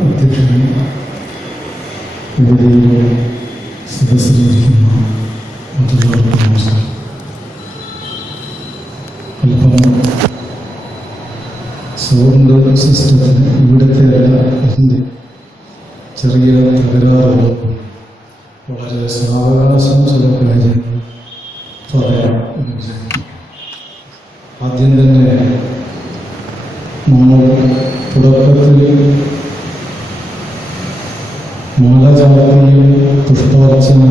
അധ്യക്ഷനെ, ഇവിടെ സദസ്സിലിരിക്കുന്ന മറ്റുള്ളവർക്ക് നമസ്കാരം. അല്പം സൗണ്ട് സിസ്റ്റത്തിന് ഇവിടുത്തെ അല്ല ഇതിൻ്റെ ചെറിയ തകരാറുള്ളപ്പോൾ വളരെ സാവകാശം ചില കാര്യങ്ങൾ പറയാം എന്ന് വിചാരിക്കും. ആദ്യം തന്നെ നമ്മൾ തുടക്കത്തിൽ മാലചാർത്തിയും പുഷ്പാർച്ചന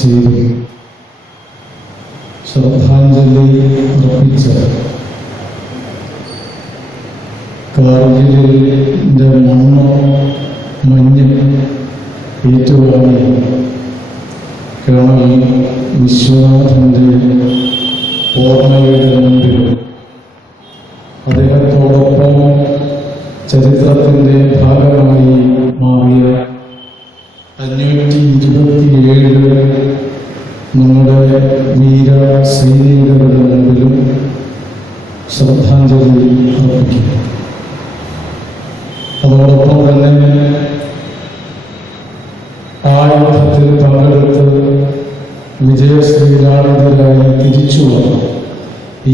ചെയ്ത് ശ്രദ്ധാഞ്ജലി അർപ്പിച്ച കാർഗിലിൻ്റെ മണ്ണ് മഞ്ഞ് ഏറ്റുവാങ്ങി കേണൽ വിശ്വനാഥൻ്റെ ഓർമ്മയുടെ മുമ്പിൽ അദ്ദേഹത്തോടൊപ്പം ചരിത്രത്തിൻ്റെ ഭാഗമായി മാറിയ 527 നമ്മുടെ വീര സൈനികരുടെ മുമ്പിലും ശ്രദ്ധാഞ്ജലി അർപ്പിക്കുന്നു. അതോടൊപ്പം തന്നെ ആ യുദ്ധത്തിൽ പങ്കെടുത്ത് വിജയശ്രീലാളിതരായി തിരിച്ചു വന്നു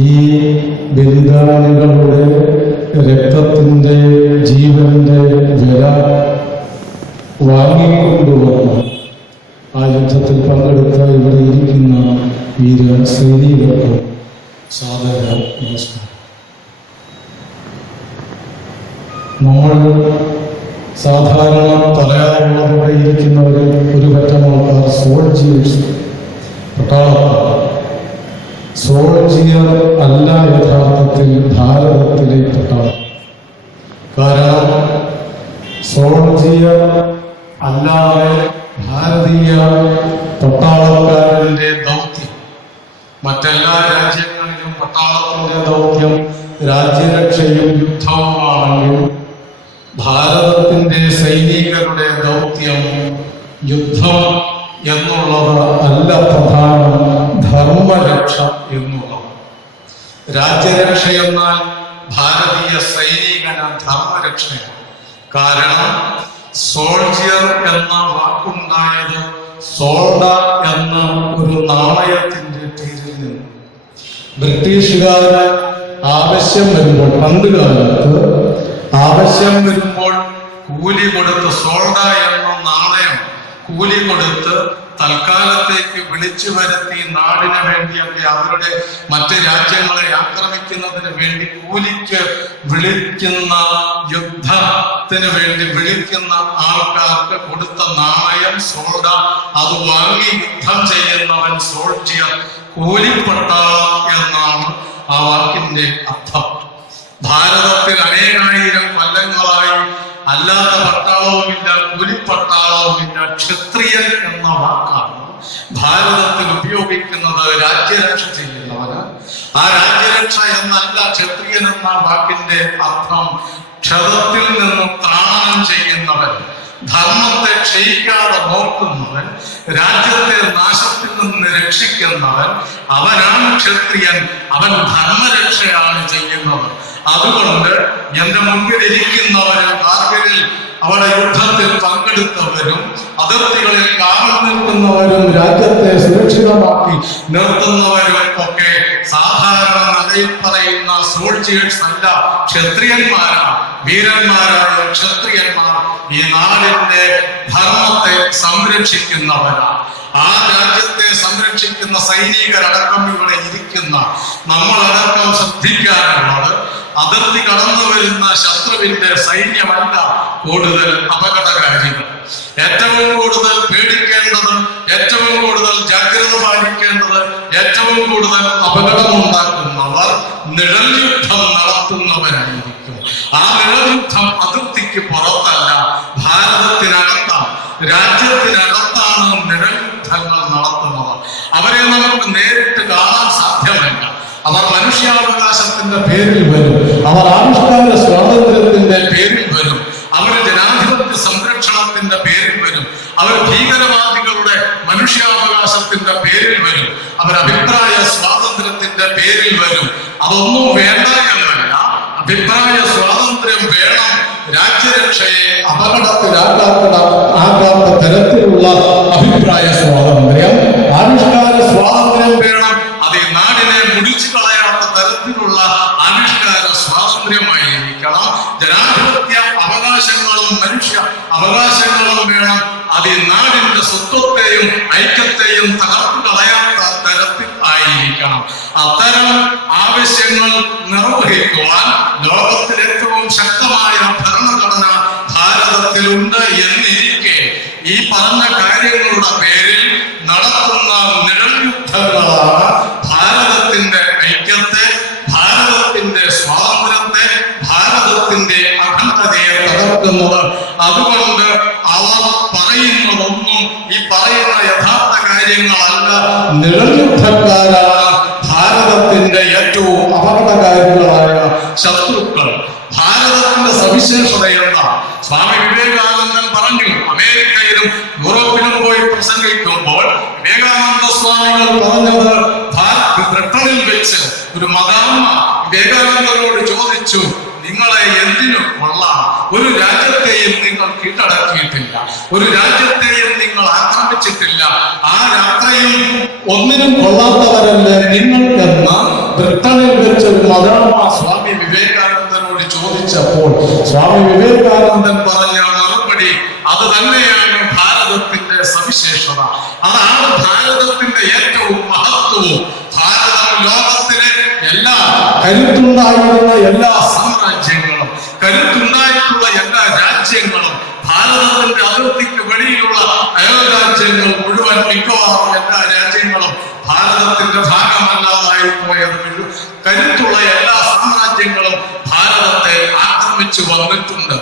ഈ ബലിദാനികളുടെ രക്തത്തിൻ്റെ ജീവന്റെ വില വാങ്ങിക്കൊണ്ടുവന്നു ആ യുദ്ധത്തിൽ പങ്കെടുത്ത ഇവിടെ ഇരിക്കുന്ന വീര സൈനികർക്ക് സാദര നമസ്കാരം. നമ്മൾ സാധാരണ പറയാറുള്ളത് ഇവിടെ ഇരിക്കുന്നവരിൽ ഒരു പറ്റം ആൾക്കാർ സോൾജിയേഴ്സ്, പട്ടാളക്കാർ. സോൾജിയർ അല്ല യഥാർത്ഥത്തിൽ ഭാരതത്തിലെ പട്ടാളം. കാരണം സോൾജിയർ അല്ലാതെ ഭാരതീയ പട്ടാളക്കാരന്റെ ദൗത്യം, മറ്റെല്ലാ രാജ്യങ്ങളിലും പട്ടാളത്തിന്റെ ദൗത്യം രാജ്യരക്ഷയും യുദ്ധവുമാണെങ്കിൽ ഭാരതത്തിന്റെ സൈനികരുടെ ദൗത്യം യുദ്ധം എന്നുള്ളത് അല്ല, പ്രധാനം ധർമ്മരക്ഷ എന്നുള്ളത്. രാജ്യരക്ഷ എന്നാൽ ഭാരതീയ സൈനികന ധർമ്മരക്ഷയാണ്. കാരണം സോൾജിയർ എന്ന വാക്കുണ്ടായത് സോൾഡ എന്ന ഒരു നാണയത്തിന്റെ പേരിൽ നിന്ന്. ബ്രിട്ടീഷുകാര് ആവശ്യം വരുമ്പോൾ, പണ്ട് കാലത്ത് ആവശ്യം വരുമ്പോൾ കൂലി കൊടുത്ത് സോൾഡ എന്ന നാണയം കൂലി കൊടുത്ത് തൽക്കാലത്തേക്ക് വിളിച്ചു വരുത്തി നാടിന് വേണ്ടിയൊക്കെ അവരുടെ മറ്റ് രാജ്യങ്ങളെ ആക്രമിക്കുന്നതിന് വേണ്ടി കൂലിക്ക് വിളിക്കുന്ന, യുദ്ധത്തിന് വേണ്ടി വിളിക്കുന്ന ആൾക്കാർക്ക് കൊടുത്ത നാണയം സോൾഡ. അത് വാങ്ങി യുദ്ധം ചെയ്യുന്നവൻ സോൾജിയർ, കൂലിപ്പട്ടാളം എന്നാണ് ആ വാക്കിന്റെ അർത്ഥം. ഭാരതത്തിൽ അനേകായിരം കൊല്ലങ്ങളായി അല്ലാത്ത പട്ടാളവുമില്ല, കൂലിപ്പട്ടാളവുമില്ല, ക്ഷത്രിയൻ എന്ന വാക്കാണ് ഭാരതത്തിൽ ഉപയോഗിക്കുന്നത് രാജ്യരക്ഷ ചെയ്യുന്നവന്. ആ രാജ്യരക്ഷ എന്നല്ല ക്ഷത്രിയൻ എന്ന വാക്കിന്റെ അർത്ഥം ക്ഷതത്തിൽ നിന്ന് ത്രാണം ചെയ്യുന്നവൻ, ധർമ്മത്തെ ക്ഷയിക്കാതെ നോക്കുന്നവൻ, രാജ്യത്തെ നാശത്തിൽ നിന്ന് രക്ഷിക്കുന്നവൻ, അവനാണ് ക്ഷത്രിയൻ. അവൻ ധർമ്മരക്ഷയാണ് ചെയ്യുന്നത്. അതുകൊണ്ട് എന്റെ മുമ്പിൽ ഇരിക്കുന്നവരും കാർഗിലിൽ അവിടെ യുദ്ധത്തിൽ പങ്കെടുത്തവരും അതിർത്തികളിൽ കാവൽ നിൽക്കുന്നവരും രാജ്യത്തെ സുരക്ഷിതമാക്കി നിർത്തുന്നവരും ഒക്കെ സാധാരണ നിലയിൽ പറയുന്ന സോൾജിയേഴ്സ് അല്ല, ക്ഷത്രിയന്മാരാണ്. വീരന്മാരായ ക്ഷത്രിയന്മാർ ഈ നാടിന്റെ ധർമ്മത്തെ സംരക്ഷിക്കുന്നവരാണ്. ആ രാജ്യത്തെ സംരക്ഷിക്കുന്ന സൈനികരടക്കം ഇവിടെ ഇരിക്കുന്ന നമ്മളടക്കം ശ്രദ്ധിക്കാനുള്ളത്, അതിർത്തി കടന്നു വരുന്ന ശത്രുവിന്റെ സൈന്യമല്ല കൂടുതൽ അപകടകാരികൾ. ഏറ്റവും കൂടുതൽ പേടിക്കേണ്ടത്, ഏറ്റവും കൂടുതൽ ജാഗ്രത പാലിക്കേണ്ടത്, ഏറ്റവും കൂടുതൽ അപകടമുണ്ടാക്കുന്നവർ നിഴൽ യുദ്ധം നടത്തുന്നവരായിരിക്കും. ആ നിഴൽ യുദ്ധം അതിർത്തിക്ക് പുറത്തല്ല, ഭാരതത്തിനകത്താണ്, രാജ്യത്തിനകത്താണ് നിഴൽ യുദ്ധങ്ങൾ നടത്തുന്നത്. അവരെ നമുക്ക് നേരിട്ട് കാണാൻ സാധ്യമല്ല. അവർ മനുഷ്യാവകാശത്തിന്റെ പേരിൽ വരും, അവർ ആവിഷ്കാര സ്വാതന്ത്ര്യത്തിന്റെ പേരിൽ വരും, അവർ ജനാധിപത്യ സംരക്ഷണത്തിന്റെ പേരിൽ വരും, അവർ ഭീകരവാദികളുടെ മനുഷ്യാവകാശത്തിന്റെ പേരിൽ വരും, അവർ അഭിപ്രായ സ്വാതന്ത്ര്യത്തിന്റെ പേരിൽ വരും. അതൊന്നും വേണ്ട എന്നല്ല, അഭിപ്രായ സ്വാതന്ത്ര്യം വേണം. രാജ്യരക്ഷയെ അപകടത്തിലാക്കാത്ത തരത്തിലുള്ള അഭിപ്രായ സ്വാതന്ത്ര്യം, ആവിഷ്കാര സ്വാതന്ത്ര്യം വേണം. അത് ഈ നാടിനെ മുടിച്ചു കളയാത്ത തരത്തിലുള്ള ആവിഷ്കാര സ്വാതന്ത്ര്യമായിരിക്കണം. ജനാധിപത്യ അവകാശങ്ങളും മനുഷ്യ അവകാശങ്ങളും വേണം. അത് ഈ നാടിന്റെ സ്വത്വത്തെയും ഐക്യത്തെയും തകർത്തു കളയാത്ത തരത്തിൽ ആയിരിക്കണം. അത്തരം ആവശ്യങ്ങൾ നിർവഹിക്കുവാൻ ലോകത്തിൽ ഏറ്റവും ശക്തമായ ഭരണഘടന ഭാരതത്തിലുണ്ട് എന്നിരിക്കെ ഈ പറഞ്ഞ കാര്യങ്ങളുടെ പേരിൽ നടത്തുന്ന നിഴൽ യുദ്ധങ്ങളാണ് ഭാരതത്തിന്റെ ഐക്യത്തെ, ഭാരതത്തിന്റെ സ്വാതന്ത്ര്യത്തെ, ഭാരതത്തിന്റെ അഖണ്ഡതയെ തകർക്കുന്നത്. അതുകൊണ്ട് അവർ പറയുന്നതൊന്നും ഈ പറയുന്ന യഥാർത്ഥ കാര്യങ്ങളല്ല. നിഴൽ യുദ്ധക്കാരാണ് ഭാരതത്തിന്റെ ഏറ്റവും അപകടകാരികളായ ശത്രുക്കൾ. ഭാരതത്തിന്റെ സവിശേഷത എന്താ? സ്വാമി വിവേകാനന്ദൻ പറഞ്ഞു. അമേരിക്കയിലും യൂറോപ്പിലും പോയി പ്രസംഗിക്കുമ്പോൾ വിവേകാനന്ദ സ്വാമികൾ പറഞ്ഞത്, ബ്രിട്ടനിൽ വെച്ച് ഒരു മദാമ്മ വിവേകാനന്ദനോട് ചോദിച്ചു, നിങ്ങളെ എന്തിനു കൊള്ളാം? ഒരു രാജ്യത്തെയും നിങ്ങൾ കീഴടക്കിയിട്ടില്ല, ഒരു രാജ്യത്തെയും നിങ്ങൾ ആക്രമിച്ചിട്ടില്ല, ആ രാത്രിയും ഒന്നിനും കൊള്ളാത്തവരല്ലേ നിങ്ങൾ എന്ന ബ്രിട്ടനിൽ വെച്ച് ഒരു മദാമ്മ സ്വാമി വിവേകാനന്ദനോട് ചോദിച്ചപ്പോൾ സ്വാമി വിവേകാനന്ദൻ പറഞ്ഞ മറുപടി അത് തന്നെയാണ് ഭാരതത്തിന്റെ സവിശേഷത. അതാണ് ഭാരതത്തിന്റെ ഏറ്റവും മഹത്വവും. ഭാരതം ലോകത്തിലെ എല്ലാ കരുത്തുണ്ടായിരുന്ന എല്ലാ സാമ്രാജ്യങ്ങളും, കരുത്തുണ്ടായിട്ടുള്ള എല്ലാ രാജ്യങ്ങളും, ഭാരതത്തിന്റെ അതിർത്തിക്ക് വെളിയിലുള്ള അയൽ രാജ്യങ്ങൾ മുഴുവൻ, മിക്കവാറും എല്ലാ രാജ്യങ്ങളും ഭാരതത്തിന്റെ ഭാഗമല്ലാതായി പോയത്. കരുത്തുള്ള എല്ലാ സാമ്രാജ്യങ്ങളും ഭാരതത്തെ ആക്രമിച്ചിട്ടുണ്ട്.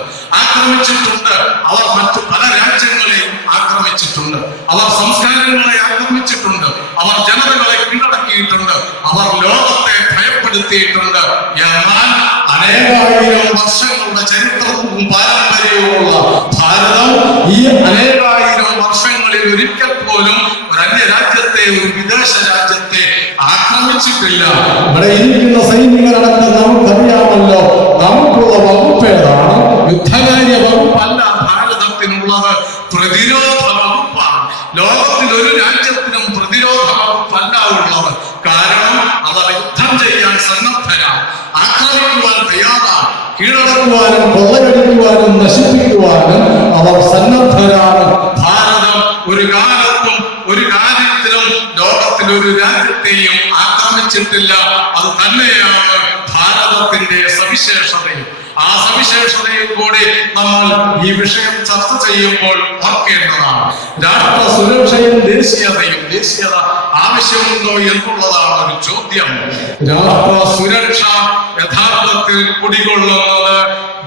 അവർ മറ്റു പല രാജ്യങ്ങളെയും ആക്രമിച്ചിട്ടുണ്ട്. അവർ സംസ്കാരങ്ങളെ ആക്രമിച്ചിട്ടുണ്ട്. അവർ ജനതകളെ കീഴടക്കിയിട്ടുണ്ട്. അവർ ലോകത്തെ ഭയപ്പെടുത്തിയിട്ടുണ്ട്. എന്നാൽ അനേകായിരം വർഷങ്ങളുടെ ചരിത്രവും പാരമ്പര്യവുമുള്ള ഭാരതം ഈ അനേകായിരം വർഷങ്ങളിൽ ഒരിക്കൽ പോലും ഒരു അന്യരാജ്യത്തെ, ഒരു വിദേശ രാജ്യത്തെ ആക്രമിച്ചിട്ടില്ല. ഇവിടെ ഇരിക്കുന്ന സൈനികരടക്കം നമുക്കറിയാമല്ലോ, നമുക്കുള്ള വകുപ്പ് ഏതാണ്? യുദ്ധകാര്യ വകുപ്പല്ല ഭാരതത്തിനുള്ളത്, പ്രതിരോധ വകുപ്പാണ്. ലോകത്തിൽ ഒരു രാജ്യത്തിനും പ്രതിരോധ വകുപ്പല്ല ഉള്ളത്. കാരണം അവർ യുദ്ധം ചെയ്യാൻ സന്നദ്ധരാണ്, ആക്രമിക്കുവാൻ തയ്യാറാണ്, കീഴടക്കുവാനും കൊള്ളയടിക്കുവാനും നശിപ്പിക്കുവാനും അവർ സന്നദ്ധരാണ്. ഭാരതം ഒരു കാലത്തും ഒരു കാര്യത്തിലും ലോകത്തിൽ ഒരു രാജ്യത്തെയും ആക്രമിച്ചിട്ടില്ല. അത് തന്നെയാണ് ഭാരതത്തിന്റെ സവിശേഷതയും. ആ സവിശേഷതയും കൂടി നമ്മൾ ഈ വിഷയം ചർച്ച ചെയ്യുമ്പോൾ ഓർക്കേണ്ടതാണ്. രാഷ്ട്ര സുരക്ഷയും ദേശീയത ആവശ്യമുണ്ടോ എന്നുള്ളതാണ് ഒരു ചോദ്യം. രാഷ്ട്ര സുരക്ഷ യഥാർത്ഥത്തിൽ കുടികൊള്ളുന്നത്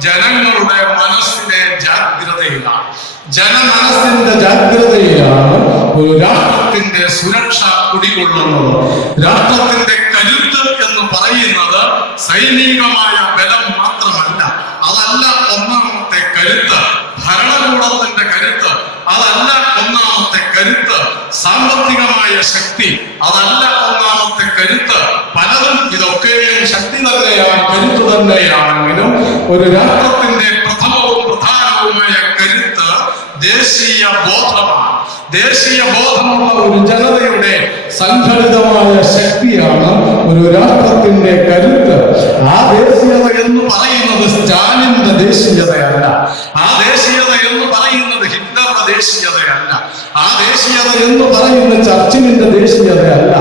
ജനങ്ങളുടെ മനസ്സിലെ ജാഗ്രതയിലാണ്. ജനമനസ്സിന്റെ ജാഗ്രതയിലാണ് ഒരു രാഷ്ട്രത്തിന്റെ സുരക്ഷ കുടികൊള്ളുന്നത്. രാഷ്ട്രത്തിന്റെ കരുത്ത് എന്ന് പറയുന്നത് സൈനികമായ ബലം മാത്രമല്ല. അതല്ല ഒന്നാമത്തെ കരുത്ത്. ഭരണകൂടത്തിന്റെ കരുത്ത് അതല്ല ഒന്നാമത്തെ കരുത്ത്. സാമ്പത്തികമായ ശക്തി അതല്ല ഒന്നാമത്തെ കരുത്ത്. പലതും ഇതൊക്കെയും ശക്തി തന്നെയാണ്, കരുത്ത് തന്നെയാണെങ്കിലും ഒരു രാഷ്ട്രത്തിന്റെ പ്രഥമവും പ്രധാനവുമായ കരുത്ത് ദേശീയ ബോധമാണ്. ദേശീയ ബോധമുള്ള ഒരു ജനതയുടെ സംഘടിതമായ ശക്തിയാണ് ഒരു രാഷ്ട്രത്തിന്റെ കരുത്ത്. ആ ദേശീയത എന്ന് പറയുന്നത് സ്റ്റാലിന്റെ ദേശീയതയല്ല. ആ ദേശീയത എന്ന് പറയുന്നത് ഹിറ്റ്ലറുടെ ദേശീയതയല്ല. ആ ദേശീയത എന്ന് പറയുന്നത് ചർച്ചിലിന്റെ ദേശീയതയല്ല.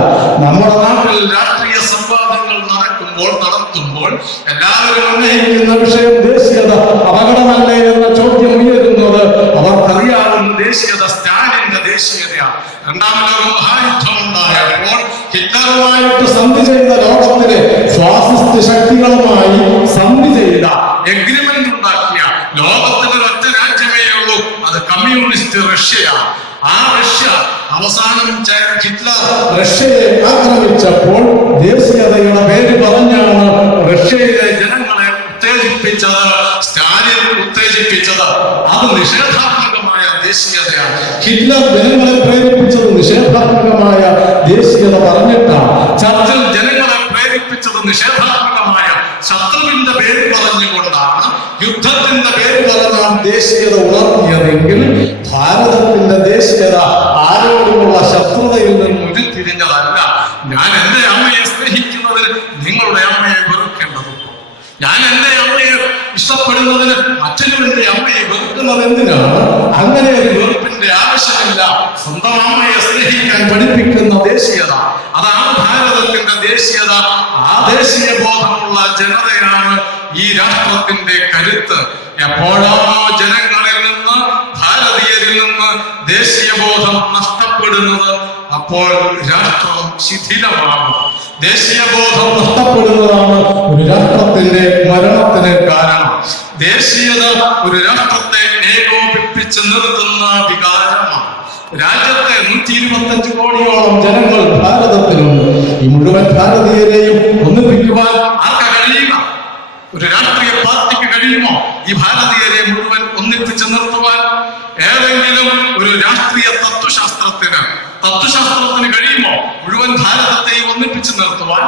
നമ്മുടെ നാട്ടിൽ രാഷ്ട്രീയ സംവാദങ്ങൾ നടത്തുമ്പോൾ എല്ലാവരും ഉന്നയിക്കുന്ന വിഷയം ദേശീയത അപകടമല്ലേ എന്ന ചോദ്യം ഉയരുന്നത് അവർക്കറിയാവുന്ന ദേശീയത സ്റ്റാലിന്റെ ദേശീയതയാണ്. രണ്ടാം ലോക മഹായുദ്ധം ഉണ്ടായപ്പോൾ ഹിറ്റ്ലറുമായിട്ട് സന്ധി ചെയ്ത ലോകത്തിലെ ഫാസിസ്റ്റ് ശക്തികളുമായി സന്ധി ചെയ്ത എഗ്രിമെന്റ് ഉണ്ടാക്കിയ ലോകത്തിലെ ഒറ്റ രാജ്യമേ ഉള്ളൂ, അത് കമ്മ്യൂണിസ്റ്റ് റഷ്യയാണ്. ആ റഷ്യ അവസാനം ഹിറ്റ്ലർ റഷ്യയെ ആക്രമിച്ചപ്പോൾ ദേശീയതയുടെ പേര് പറഞ്ഞാണ് റഷ്യയിലെ ജനങ്ങളെ ഉത്തേജിപ്പിച്ചത്, സ്റ്റാലിൻ ഉത്തേജിപ്പിച്ചത്. അത് നിഷേധാത്മകമായ ദേശീയതയാണ്. ഹിറ്റ്ലർ ജനങ്ങളെ പ്രേരിപ്പിച്ചത് പറഞ്ഞിട്ടാണ്. ചർച്ചിൽ ജനങ്ങളെ പ്രേരിപ്പിച്ചത് നിഷേധാത്മകമായ ശത്രുവിന്റെ പേര് പറഞ്ഞുകൊണ്ടാണ്, യുദ്ധത്തിന്റെ പേര് പറഞ്ഞാൽ ദേശീയത ഉണർത്തിയതെങ്കിൽ ഭാരതത്തിന്റെ ദേശീയത ആരോടുമുള്ള ശത്രുതയിൽ നിന്ന് ഉരുത്തിരിഞ്ഞതല്ല. ഞാൻ എന്റെ അമ്മയെ സ്നേഹിക്കുന്നതിന് നിങ്ങളുടെ അമ്മയെ വെറുക്കേണ്ടതുണ്ടോ? ഞാൻ എന്റെ അമ്മയെ ഇഷ്ടപ്പെടുന്നതിന് മറ്റൊരുവന്റെ അമ്മയെ വെറുക്കുന്നത് എന്തിനാണ്? അങ്ങനെ ഒരു വെറുപ്പിന്റെ ആവശ്യമില്ല. സ്വന്തം അമ്മയെ സ്നേഹിക്കാൻ പഠിപ്പിക്കുന്ന ദേശീയത, അതാണ് ഭാരതത്തിന്റെ ദേശീയത. ആ ദേശീയ ബോധമുള്ള ജനതയാണ് ഈ രാഷ്ട്രത്തിന്റെ കരുത്ത്. എപ്പോഴാണോ ജനങ്ങളിൽ നിന്ന്, ഭാരതീയരിൽ നിന്ന് ദേശീയ ബോധം നഷ്ടപ്പെടുന്നത്, അപ്പോൾ രാഷ്ട്രം ശിഥിലമാകും. ദേശീയ ബോധം നഷ്ടപ്പെടുന്നതാണ് ഒരു രാഷ്ട്രത്തിന്റെ മരണത്തിന് കാരണം. ദേശീയത ഒരു രാഷ്ട്രത്തെ ഏകോപിപ്പിച്ച് നിർത്തുന്ന വികാരമാണ്. രാജ്യത്തെ 125 കോടിയോളം ജനങ്ങൾ ഭാരതത്തിലുണ്ട്. ഈ മുഴുവൻ ഭാരതീയരെയും ഒന്നിപ്പിക്കുവാൻ ആർക്കാ കഴിയുക? ഒരു രാഷ്ട്രീയ പാർട്ടിക്ക് കഴിയുമോ ഈ ഭാരതീയരെ മുഴുവൻ ഒന്നിപ്പിച്ച് നിർത്തുവാൻ? ഏതെങ്കിലും ഒരു രാഷ്ട്രീയ തത്വശാസ്ത്രത്തിന് കഴിയുമോ മുഴുവൻ ഭാരതത്തെയും ഒന്നിപ്പിച്ച് നിർത്തുവാൻ?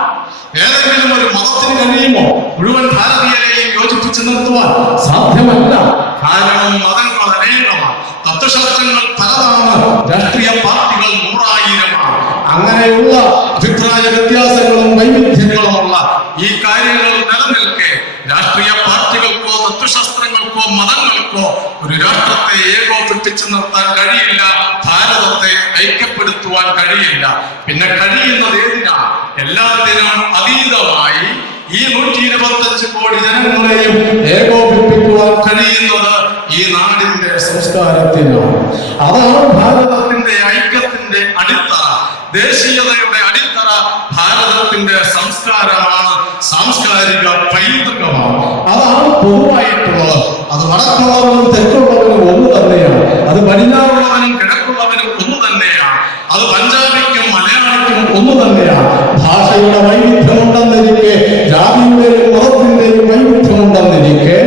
ഏതെങ്കിലും ഒരു മതത്തിന് കഴിയുമോ മുഴുവൻ ഭാരതീയരെയും യോജിപ്പിച്ച് നിർത്തുവാൻ? സാധ്യമല്ല. കാരണം മതങ്ങൾ അനേകമാണ്, തത്വശാസ്ത്രങ്ങൾ പലതാണ്, രാഷ്ട്രീയ പാർട്ടികൾ 100,000-മാണ്. അങ്ങനെയുള്ള അഭിപ്രായ വ്യത്യാസങ്ങളും വൈവിധ്യങ്ങളുമുള്ള ഈ കാര്യങ്ങൾ നിലനിൽക്കെ രാഷ്ട്രീയ പാർട്ടികൾക്കോ തത്വശാസ്ത്രങ്ങൾക്കോ മതങ്ങൾക്കോ ഒരു രാഷ്ട്രത്തെ ഏകോപിപ്പിച്ച് നിർത്താൻ കഴിയില്ല. ഭാരതത്തെ ഐക്യപ്പെടുത്തുവാൻ കഴിയില്ല. പിന്നെ കഴിയുന്നത് ഏതിനാണ്? എല്ലാത്തിനും അതീതമായി ഈ 125 കോടി ജനങ്ങളെയും ഏകോപിപ്പിക്കുവാൻ കഴിയുന്നത് ഈ നാടിന്റെ സംസ്കാരത്തിനാണ്. അതാണ് ഭാരതത്തിന്റെ ഐക്യത്തിന്റെ അടിത്തറ. ദേശീയതയുടെ അടിത്തറ ഭാരതത്തിന്റെ സംസ്കാരമാണ്, സാംസ്കാരിക പൈതൃകമാണ്. അതാണ് പൊതുവായിട്ടുള്ളത്. അത് വടക്കുള്ളവനും തെക്കുള്ളവനും ഒന്ന് തന്നെയാണ്. അത് പടിഞ്ഞാറുള്ളവനും കിഴക്കുള്ളവനും ഒന്ന് തന്നെയാണ്. അത് പഞ്ചാബിക്കും മലയാളിക്കും ഒന്ന് തന്നെയാണ്. ഭാഷയുടെ വൈവിധ്യമുണ്ടെന്നിരിക്കെ, ജാതിയുടെയും മതത്തിന്റെയും വൈവിധ്യമുണ്ടെന്നിരിക്കെ,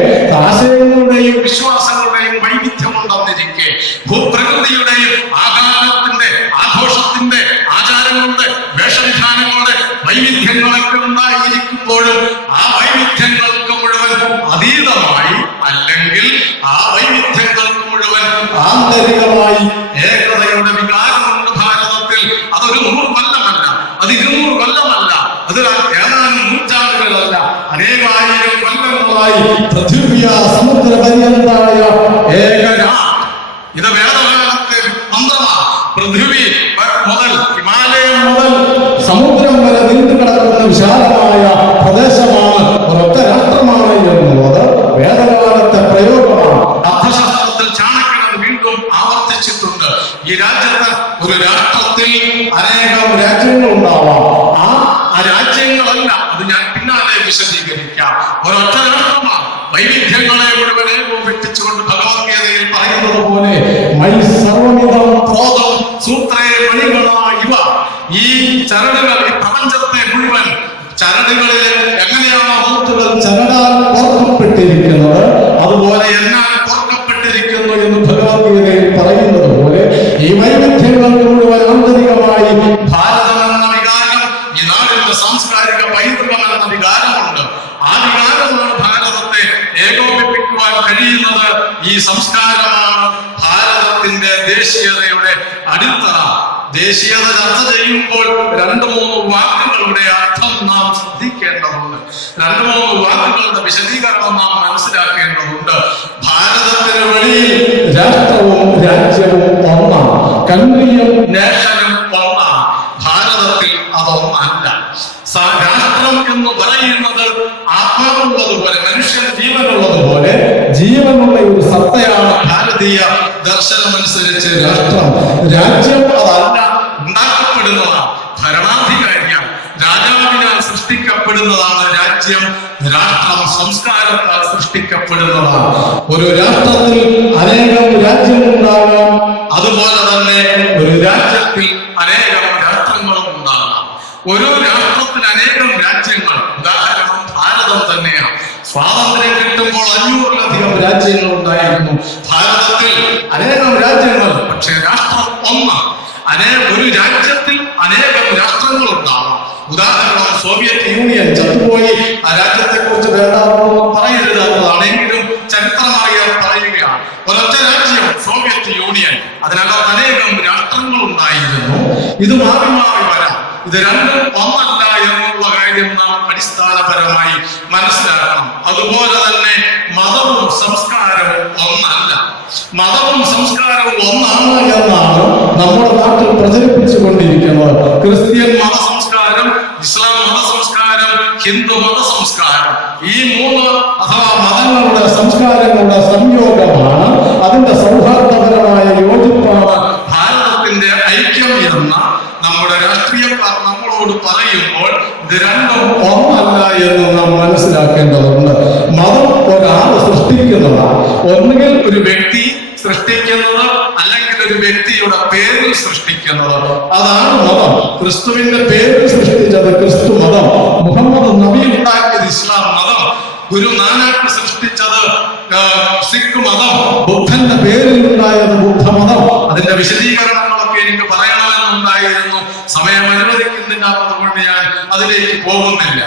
ആശയങ്ങളുടെയും വിശ്വാസങ്ങളുടെയും വൈവിധ്യമുണ്ടെന്നിരിക്കെ, ഭൂപ്രകൃതിയുടെയും ആകാരത്തിന്റെ, ആഘോഷത്തിന്റെ, ആചാരങ്ങളുടെ, വേഷവിധാനങ്ങളുടെ വൈവിധ്യങ്ങളൊക്കെ ഉണ്ടായിരിക്കുമ്പോഴും ആ വൈവിധ്യങ്ങൾക്ക് മുഴുവൻ അതീതമായി, അല്ലെങ്കിൽ ആ വൈവിധ്യങ്ങൾക്ക് മുഴുവൻ ആന്തരികമായി ഏകതയുടെ വികാരമുണ്ട് ഭാരതത്തിൽ. അതൊരു 100 കൊല്ലമല്ല, അത് 200 കൊല്ലമല്ല, അത് ഏതാനും നൂറ്റാണ്ടുകളല്ല, അനേകായിരം കൊല്ലങ്ങളായി പൃഥിവ്യ സമുദ്ര പര്യന്തമായ ഏകരാ. ഇത് വേദകാലത്തെ മന്ത്രമാണ്. പൃഥിവി മുതൽ, ഹിമാലയം മുതൽ സമുദ്രം വരെ നീണ്ടു കിടക്കുന്ന വിശാലമായ പ്രദേശമാണ്, ഒരൊറ്റ രാഷ്ട്രമാണ് എന്നുള്ളത് വേദകാലത്തെ പ്രയോഗമാണ്. അർത്ഥശാസ്ത്രത്തിൽ ചാണക്യൻ വീണ്ടും ആവർത്തിച്ചിട്ടുണ്ട്. ഈ രാജ്യത്ത്, ഒരു രാഷ്ട്രത്തിൽ അനേകം രാജ്യങ്ങൾ ഉണ്ടാവാം. ആ രാജ്യങ്ങളല്ല, അത് ഞാൻ പിന്നാലെ വിശദീകരിക്കാം. ഒരൊറ്റ രാഷ്ട്രമാണ്. വൈവിധ്യങ്ങളെ മുഴുവൻ ഏകോപിപ്പിച്ചുകൊണ്ട് ഭഗവത്ഗീതയിൽ പറയുന്നത് പോലെ മൈ സർവമിതം പ്രോതം സൂത്രേ മണികളാ ഇവ. ഈ ചരടുകൾ, ഈ പ്രപഞ്ചത്തെ മുഴുവൻ ചരടുകളിൽ എങ്ങനെയാണോ മുത്തുകൾ ചരടാൽ കോർക്കപ്പെട്ടിരിക്കുന്നത്, അതുപോലെ എന്നാൽ കോർക്കപ്പെട്ടിരിക്കുന്നു എന്ന് ഭഗവത്ഗീതയിൽ പറയുന്നത് പോലെ ഈ വൈവിധ്യങ്ങൾക്ക് മുഴുവൻ ആന്തരികമായി ഭാരതം എന്ന വികാരം, ഈ നാടിന്റെ സാംസ്കാരിക പൈതൃകം എന്ന വികാരമുണ്ട്. ആ വികാരമാണ് ഭാരതത്തെ ഏകോപിപ്പിക്കുവാൻ കഴിയുന്നത്. ഈ സംസ്കാരമാണ് ഭാരതത്തിന്റെ ദേശീയതയുടെ അടിത്തറ. ദേശീയത ചർച്ച ചെയ്യുമ്പോൾ 2-3 വാക്കുകളുടെ അർത്ഥം നാം ശ്രദ്ധിക്കേണ്ടതുണ്ട്. 2-3 വാക്കുകളുടെ വിശദീകരണം നാം മനസ്സിലാക്കേണ്ടതുണ്ട്. ഭാരതത്തിന് വെളിയിൽ രാഷ്ട്രവും രാജ്യവും ഒന്നാണ്, കൺട്രിയും നേഷനും ഒന്നാണ്. ഭാരതത്തിൽ അതൊന്നല്ല. രാഷ്ട്രം എന്ന് പറയുന്നത് ആത്മാവുള്ളതുപോലെ, മനുഷ്യന് ജീവനുള്ളതുപോലെ ജീവനുള്ള ഒരു സത്തയാണ് ഭാരതീയ ദർശനമനുസരിച്ച് രാഷ്ട്രം. രാജ്യം അതല്ല, ഉണ്ടാക്കപ്പെടുന്നതാണ്. ഭരണാധികാരിയാൽ, രാജാവിനാൽ സൃഷ്ടിക്കപ്പെടുന്നതാണ് രാജ്യം. രാഷ്ട്രം സംസ്കാരത്താൽ സൃഷ്ടിക്കപ്പെടുന്നതാണ്. ഒരു രാഷ്ട്രത്തിൽ അനേകം രാജ്യമുണ്ടാകാം, അതുപോലെ തന്നെ ഒരു രാജ്യത്തിൽ അനേകം രാഷ്ട്രങ്ങളും ഉണ്ടാകാം. ഒരു രാഷ്ട്രത്തിൽ അനേകം രാജ്യങ്ങൾ, ഉദാഹരണം ഭാരതം തന്നെയാണ്. സ്വാതന്ത്ര്യം കിട്ടുമ്പോൾ 500-ലധികം രാജ്യങ്ങൾ ഉണ്ടായിരുന്നു. ഭാരതത്തിൽ അനേകം രാജ്യങ്ങൾ, പക്ഷേ രാഷ്ട്രം ഒന്ന്. ഒരു രാജ്യത്തിൽ അനേകം രാഷ്ട്രങ്ങളുണ്ടാവാം. ഉദാഹരണം, സോവിയറ്റ് യൂണിയൻ ചത്തുപോയി. ആ രാജ്യത്തെ കുറിച്ച് വേണ്ടാവുന്ന പറയരുത് എന്നതാണെങ്കിലും ചരിത്രം അറിയാൻ പറയുകയാണ്. ഒരൊറ്റ രാജ്യം സോവിയറ്റ് യൂണിയൻ, അതിനകത്ത് അനേകം രാഷ്ട്രങ്ങൾ ഉണ്ടായിരുന്നു. ഇത് മാറി മാറി വരാം. ഇത് രണ്ടും ഒന്നല്ല എന്നുള്ള കാര്യം നാം അടിസ്ഥാനപരമായി മനസ്സിലാക്കണം. അതുപോലെ തന്നെ മതവും സംസ്കാരവും ഒന്നല്ല. മതവും സംസ്കാരവും ഒന്നാണ് എന്നാണ് നമ്മുടെ നാട്ടിൽ പ്രചരിപ്പിച്ചുകൊണ്ടിരിക്കുന്നത്. ക്രിസ്ത്യൻ മത സംസ്കാരം, ഇസ്ലാം മത സംസ്കാരം, ഹിന്ദു മത സംസ്കാരം, ഈ മൂന്ന് അഥവാ മതങ്ങളുടെ സംസ്കാരങ്ങളുടെ സംയോഗമാണ്, അതിന്റെ സൗഹാർദ്ദപരമായ യോജിപ്പാണ് ഭാരതത്തിന്റെ ഐക്യം എന്ന നമ്മുടെ രാഷ്ട്രീയക്കാർ നമ്മളോട് പറയുമ്പോൾ ഇത് രണ്ടും ഒന്നല്ല എന്ന് നാം മനസ്സിലാക്കേണ്ടതുണ്ട്. മതം ഒരാൾ സൃഷ്ടിക്കുന്നതാണ്. ഒന്നുകിൽ ഒരു വ്യക്തി സൃഷ്ടിക്കുന്നത്, അല്ലെങ്കിൽ ഒരു വ്യക്തിയുടെ പേരിൽ സൃഷ്ടിക്കുന്നത്. അതാണ് മതം. ക്രിസ്തുവിന്റെ പേരിൽ സൃഷ്ടിച്ചത് ക്രിസ്തു മതം, മുഹമ്മദ് നബി ഉണ്ടാക്കിയത് ഇസ്ലാം മതം, ഗുരു നാനാക്ക് സൃഷ്ടിച്ചത് സിഖ് മതം, ബുദ്ധന്റെ പേരിൽ ഉണ്ടായത് ബുദ്ധമതം. അതിന്റെ വിശദീകരണങ്ങളൊക്കെ എനിക്ക് പറയണമെന്നുണ്ടായിരുന്നു, സമയം അനുവദിക്കുന്നില്ലാത്തത് കൊണ്ട് ഞാൻ അതിലേക്ക് പോകുന്നില്ല.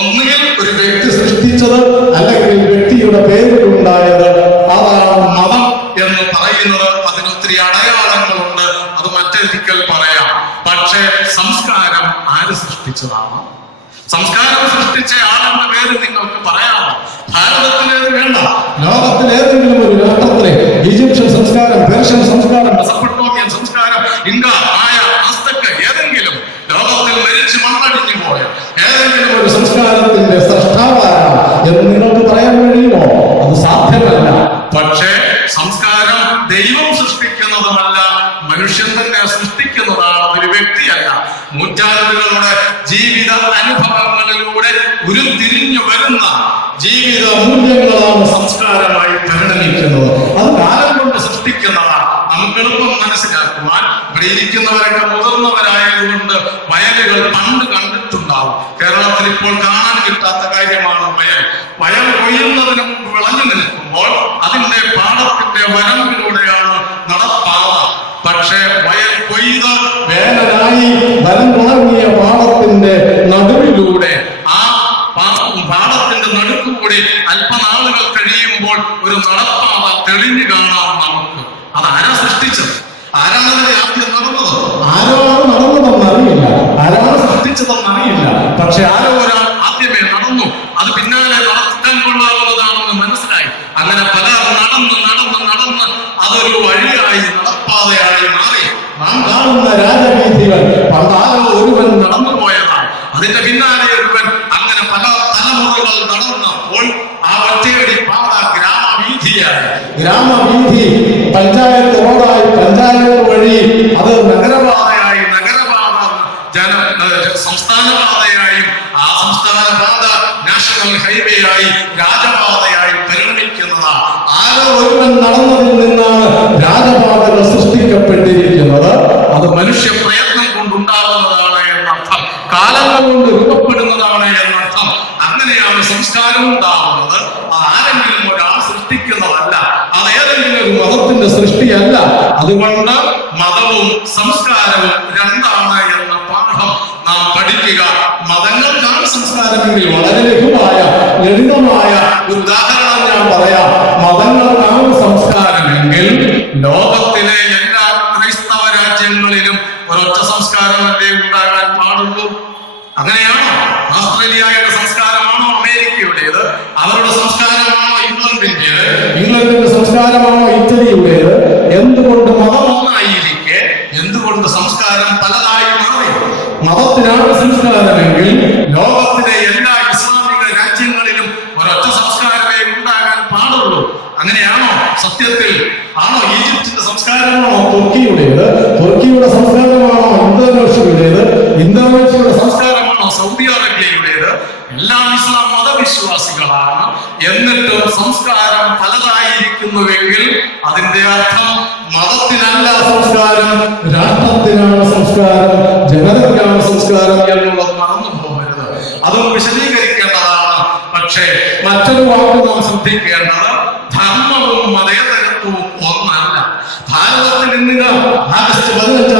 ഒന്നുകിൽ ഒരു വ്യക്തി സൃഷ്ടിച്ചത്, അല്ലെങ്കിൽ വ്യക്തിയുടെ പേരിൽ ഉണ്ടായത്, അതാണ് മതം എന്ന് പറയുന്നത്. അതിനൊത്തിരി അടയാളങ്ങളുണ്ട്, അത് മറ്റൊരിക്കൽ പറയാം. പക്ഷേ സംസ്കാരം ആര് സൃഷ്ടിച്ചതാണ്? സംസ്കാരം സൃഷ്ടിച്ച ആളുടെ പേര് നിങ്ങൾക്ക് പറയാമോ? ഭാരതത്തിലേത് വേണ്ട, ലോകത്തിലേതെങ്കിലും ഒരു രാഷ്ട്രത്തിലെ ഈജിപ്ഷ്യൻ സംസ്കാരം, പേർഷ്യൻ സംസ്കാരം, മെസപ്പൊട്ടേമിയൻ സംസ്കാരം, ഇൻക, മായ, അസ്തക്ക്, ഏതെങ്കിലും ലോകത്തിൽ മരിച്ച് മണ്ണടിഞ്ഞു പോയ ഏതെങ്കിലും ഒരു സംസ്കാരത്തിന്റെ സൃഷ്ടാവാണ് എന്ന് നിങ്ങൾക്ക് പറയാൻ കഴിയുമോ? അത് സാധ്യമല്ല. പക്ഷേ സംസ്കാരം ദൈവം സൃഷ്ടിക്കുന്നതുമല്ല, മനുഷ്യൻ തന്നെ സൃഷ്ടിക്കുന്നതാണ്, ഒരു വ്യക്തിയല്ല. നൂറ്റാണ്ടുകളുടെ ജീവിത അനുഭവങ്ങളിലൂടെ ഉരുത്തിരിഞ്ഞു വരുന്ന ജീവിത മൂല്യങ്ങളാണ് സംസ്കാരമായി പരിണമിക്കുന്നത്. അത് കാലം കൊണ്ട് സൃഷ്ടിക്കുന്നതാണ്. നമുക്ക് എളുപ്പം മനസ്സിലാക്കുവാൻ, ഇവിടെ ഇരിക്കുന്നവരൊക്കെ മുതിർന്നവരായതുകൊണ്ട് വയലുകൾ പണ്ട് കണ്ടിട്ടുണ്ടാവും. കേരളത്തിൽ ഇപ്പോൾ കാണാൻ കിട്ടാത്ത കാര്യമാണ് വയൽ. വയൽ കൊയ്യുന്നതിന് മുമ്പ് വിളഞ്ഞു നിൽക്കുമ്പോൾ അതിന്റെ പാടത്തിന്റെ വരമ്പിലൂടെയാണ് നടപ്പാത. പക്ഷേ വയൽ കൊയ്ത് വേനലായി വരം തുടങ്ങിയ പാടത്തിന്റെ നടുവിലൂടെ, ആ പാടത്തിന്റെ നടുക്കുകൂടി അല്പനാളുകൾ കഴിയുമ്പോൾ ഒരു നടപ്പാത തെളിഞ്ഞു കാണാം നമുക്ക്. അത് ആരാ സൃഷ്ടിച്ചത്? ആരാണ് അതിനെ ആദ്യം നടന്നത്? ആരോ നടന്നതെന്ന് അറിയില്ല, ആരാണ് സൃഷ്ടിച്ചതെന്ന് അറിയില്ല. പക്ഷെ ആരോ ഒരാൾ ആദ്യമേ നടന്നു, അത് പിന്നാലെ നടത്താൻ കൊള്ളാവുന്നതാണെന്ന് മനസ്സിലായി. അങ്ങനെ പലർ നടന്ന് നടന്ന് നടന്ന് അതൊരു വഴിയായി, നടപ്പാതയായി മാറി. നാം കാണുന്ന രാജവീഥികൾ പണ്ടാരോ ഒരുവൻ നടന്നു പോയതാണ്. അതിന്റെ പിന്നാലെ ഒരുവൻ, അങ്ങനെ പല തലമുറകൾ നടന്നപ്പോൾ ആ ഒറ്റയടി പാത ഗ്രാമവീഥിയായി. ഗ്രാമവീഥി പഞ്ചായത്ത് റോഡായി, പഞ്ചായത്ത് വഴി അത് നഗരപാതയായി, നഗരപാത സംസ്ഥാന പാതയായും, ആ സംസ്ഥാന പാത നാഷണൽ ഹൈവേ ആയി, രാജപാതയായി പരിണമിക്കുന്നതാണ്. ആരോ ഒരുവൻ നടന്നതിൽ നിന്നാണ് രാജപാതകൾ സൃഷ്ടിക്കപ്പെട്ടിരിക്കുന്നത്. അത് മനുഷ്യ പ്രയത്നം കൊണ്ടുണ്ടാകുന്നതാണ് എന്നർത്ഥം, കാലങ്ങൾ കൊണ്ട് രൂപപ്പെടുന്നതാണ് എന്നർത്ഥം. അങ്ങനെയാണ് സംസ്കാരം ഉണ്ടാകുന്നത്. അത് ആരെങ്കിലും ഒരാൾ സൃഷ്ടിക്കുന്നതല്ല, അത് ഏതെങ്കിലും ഒരു മതത്തിന്റെ സൃഷ്ടിയല്ല. അതുകൊണ്ട് മതവും സംസ്കാരവും രണ്ടാണ് എന്ന പാഠം നാം പഠിക്കുക. മതങ്ങൾക്കാണ് സംസ്കാരമെങ്കിൽ വളരെ ലഘുവായ ലളിതമായ ഒരു ഉദാഹരണം ഞാൻ പറയാം. മതങ്ങൾക്കാണ് സംസ്കാരമെങ്കിൽ ലോകത്തിലെ എല്ലാ ക്രൈസ്തവ രാജ്യങ്ങളിലും ഒരൊറ്റ സംസ്കാരമല്ലേ ഉണ്ടാകാൻ പാടുള്ളൂ? അങ്ങനെയാണോ? ഓസ്ട്രേലിയയുടെ സംസ്കാരമാണോ അമേരിക്കയുടേത്? അവരുടെ സംസ്കാരമാണോ ഇംഗ്ലണ്ടിന്റേത്? ഇംഗ്ലണ്ടിന്റെ സംസ്കാരമാണോ ഇറ്റലിയുടേത്? എന്തുകൊണ്ട് മതം ഒന്നായിരിക്കെ എന്തുകൊണ്ട് സംസ്കാരം പലതായി മാറി? മതത്തിനാണ് സംസ്കാരമെങ്കിൽ ലോകത്തിലെ എല്ലാ ഇസ്ലാമിക രാജ്യങ്ങളിലും ഒരൊറ്റ സംസ്കാരമേ ഉണ്ടാകാൻ പാടുള്ളൂ. അങ്ങനെയാണോ? സത്യത്തിൽ ആണോ? ഈജിപ്തിന്റെ സംസ്കാരമാണോ തുർക്കിയുടേത്? തുർക്കിയുടെ സംസ്കാരമാണോ ഇന്തോനേഷ്യയുടേത്? ഇന്തോനേഷ്യയുടെ സംസ്കാരമാണോ സൗദി അറേബ്യയുടേത്? എല്ലാം ഇസ്ലാം മതവിശ്വാസികളാണ്. എന്നിട്ടും സംസ്കാരം പലതായിരിക്കുന്നുവെങ്കിൽ അതിന്റെ അർത്ഥം മതത്തിനല്ല സംസ്കാരം, രാഷ്ട്രത്തിനാണ് സംസ്കാരം, ജനതയ്ക്കാണ് സംസ്കാരം എന്നുള്ളത് മറന്നു പോകരുത്. അതും വിശദീകരിക്കേണ്ടതാണ്. പക്ഷേ മറ്റൊരു വാക്ക് നാം ശ്രദ്ധിക്കേണ്ടത്, ധർമ്മവും മതേതരത്വവും ഒന്നല്ല. ഭാരതത്തിൽ ഇന്ന് ആഗസ്റ്റ് 15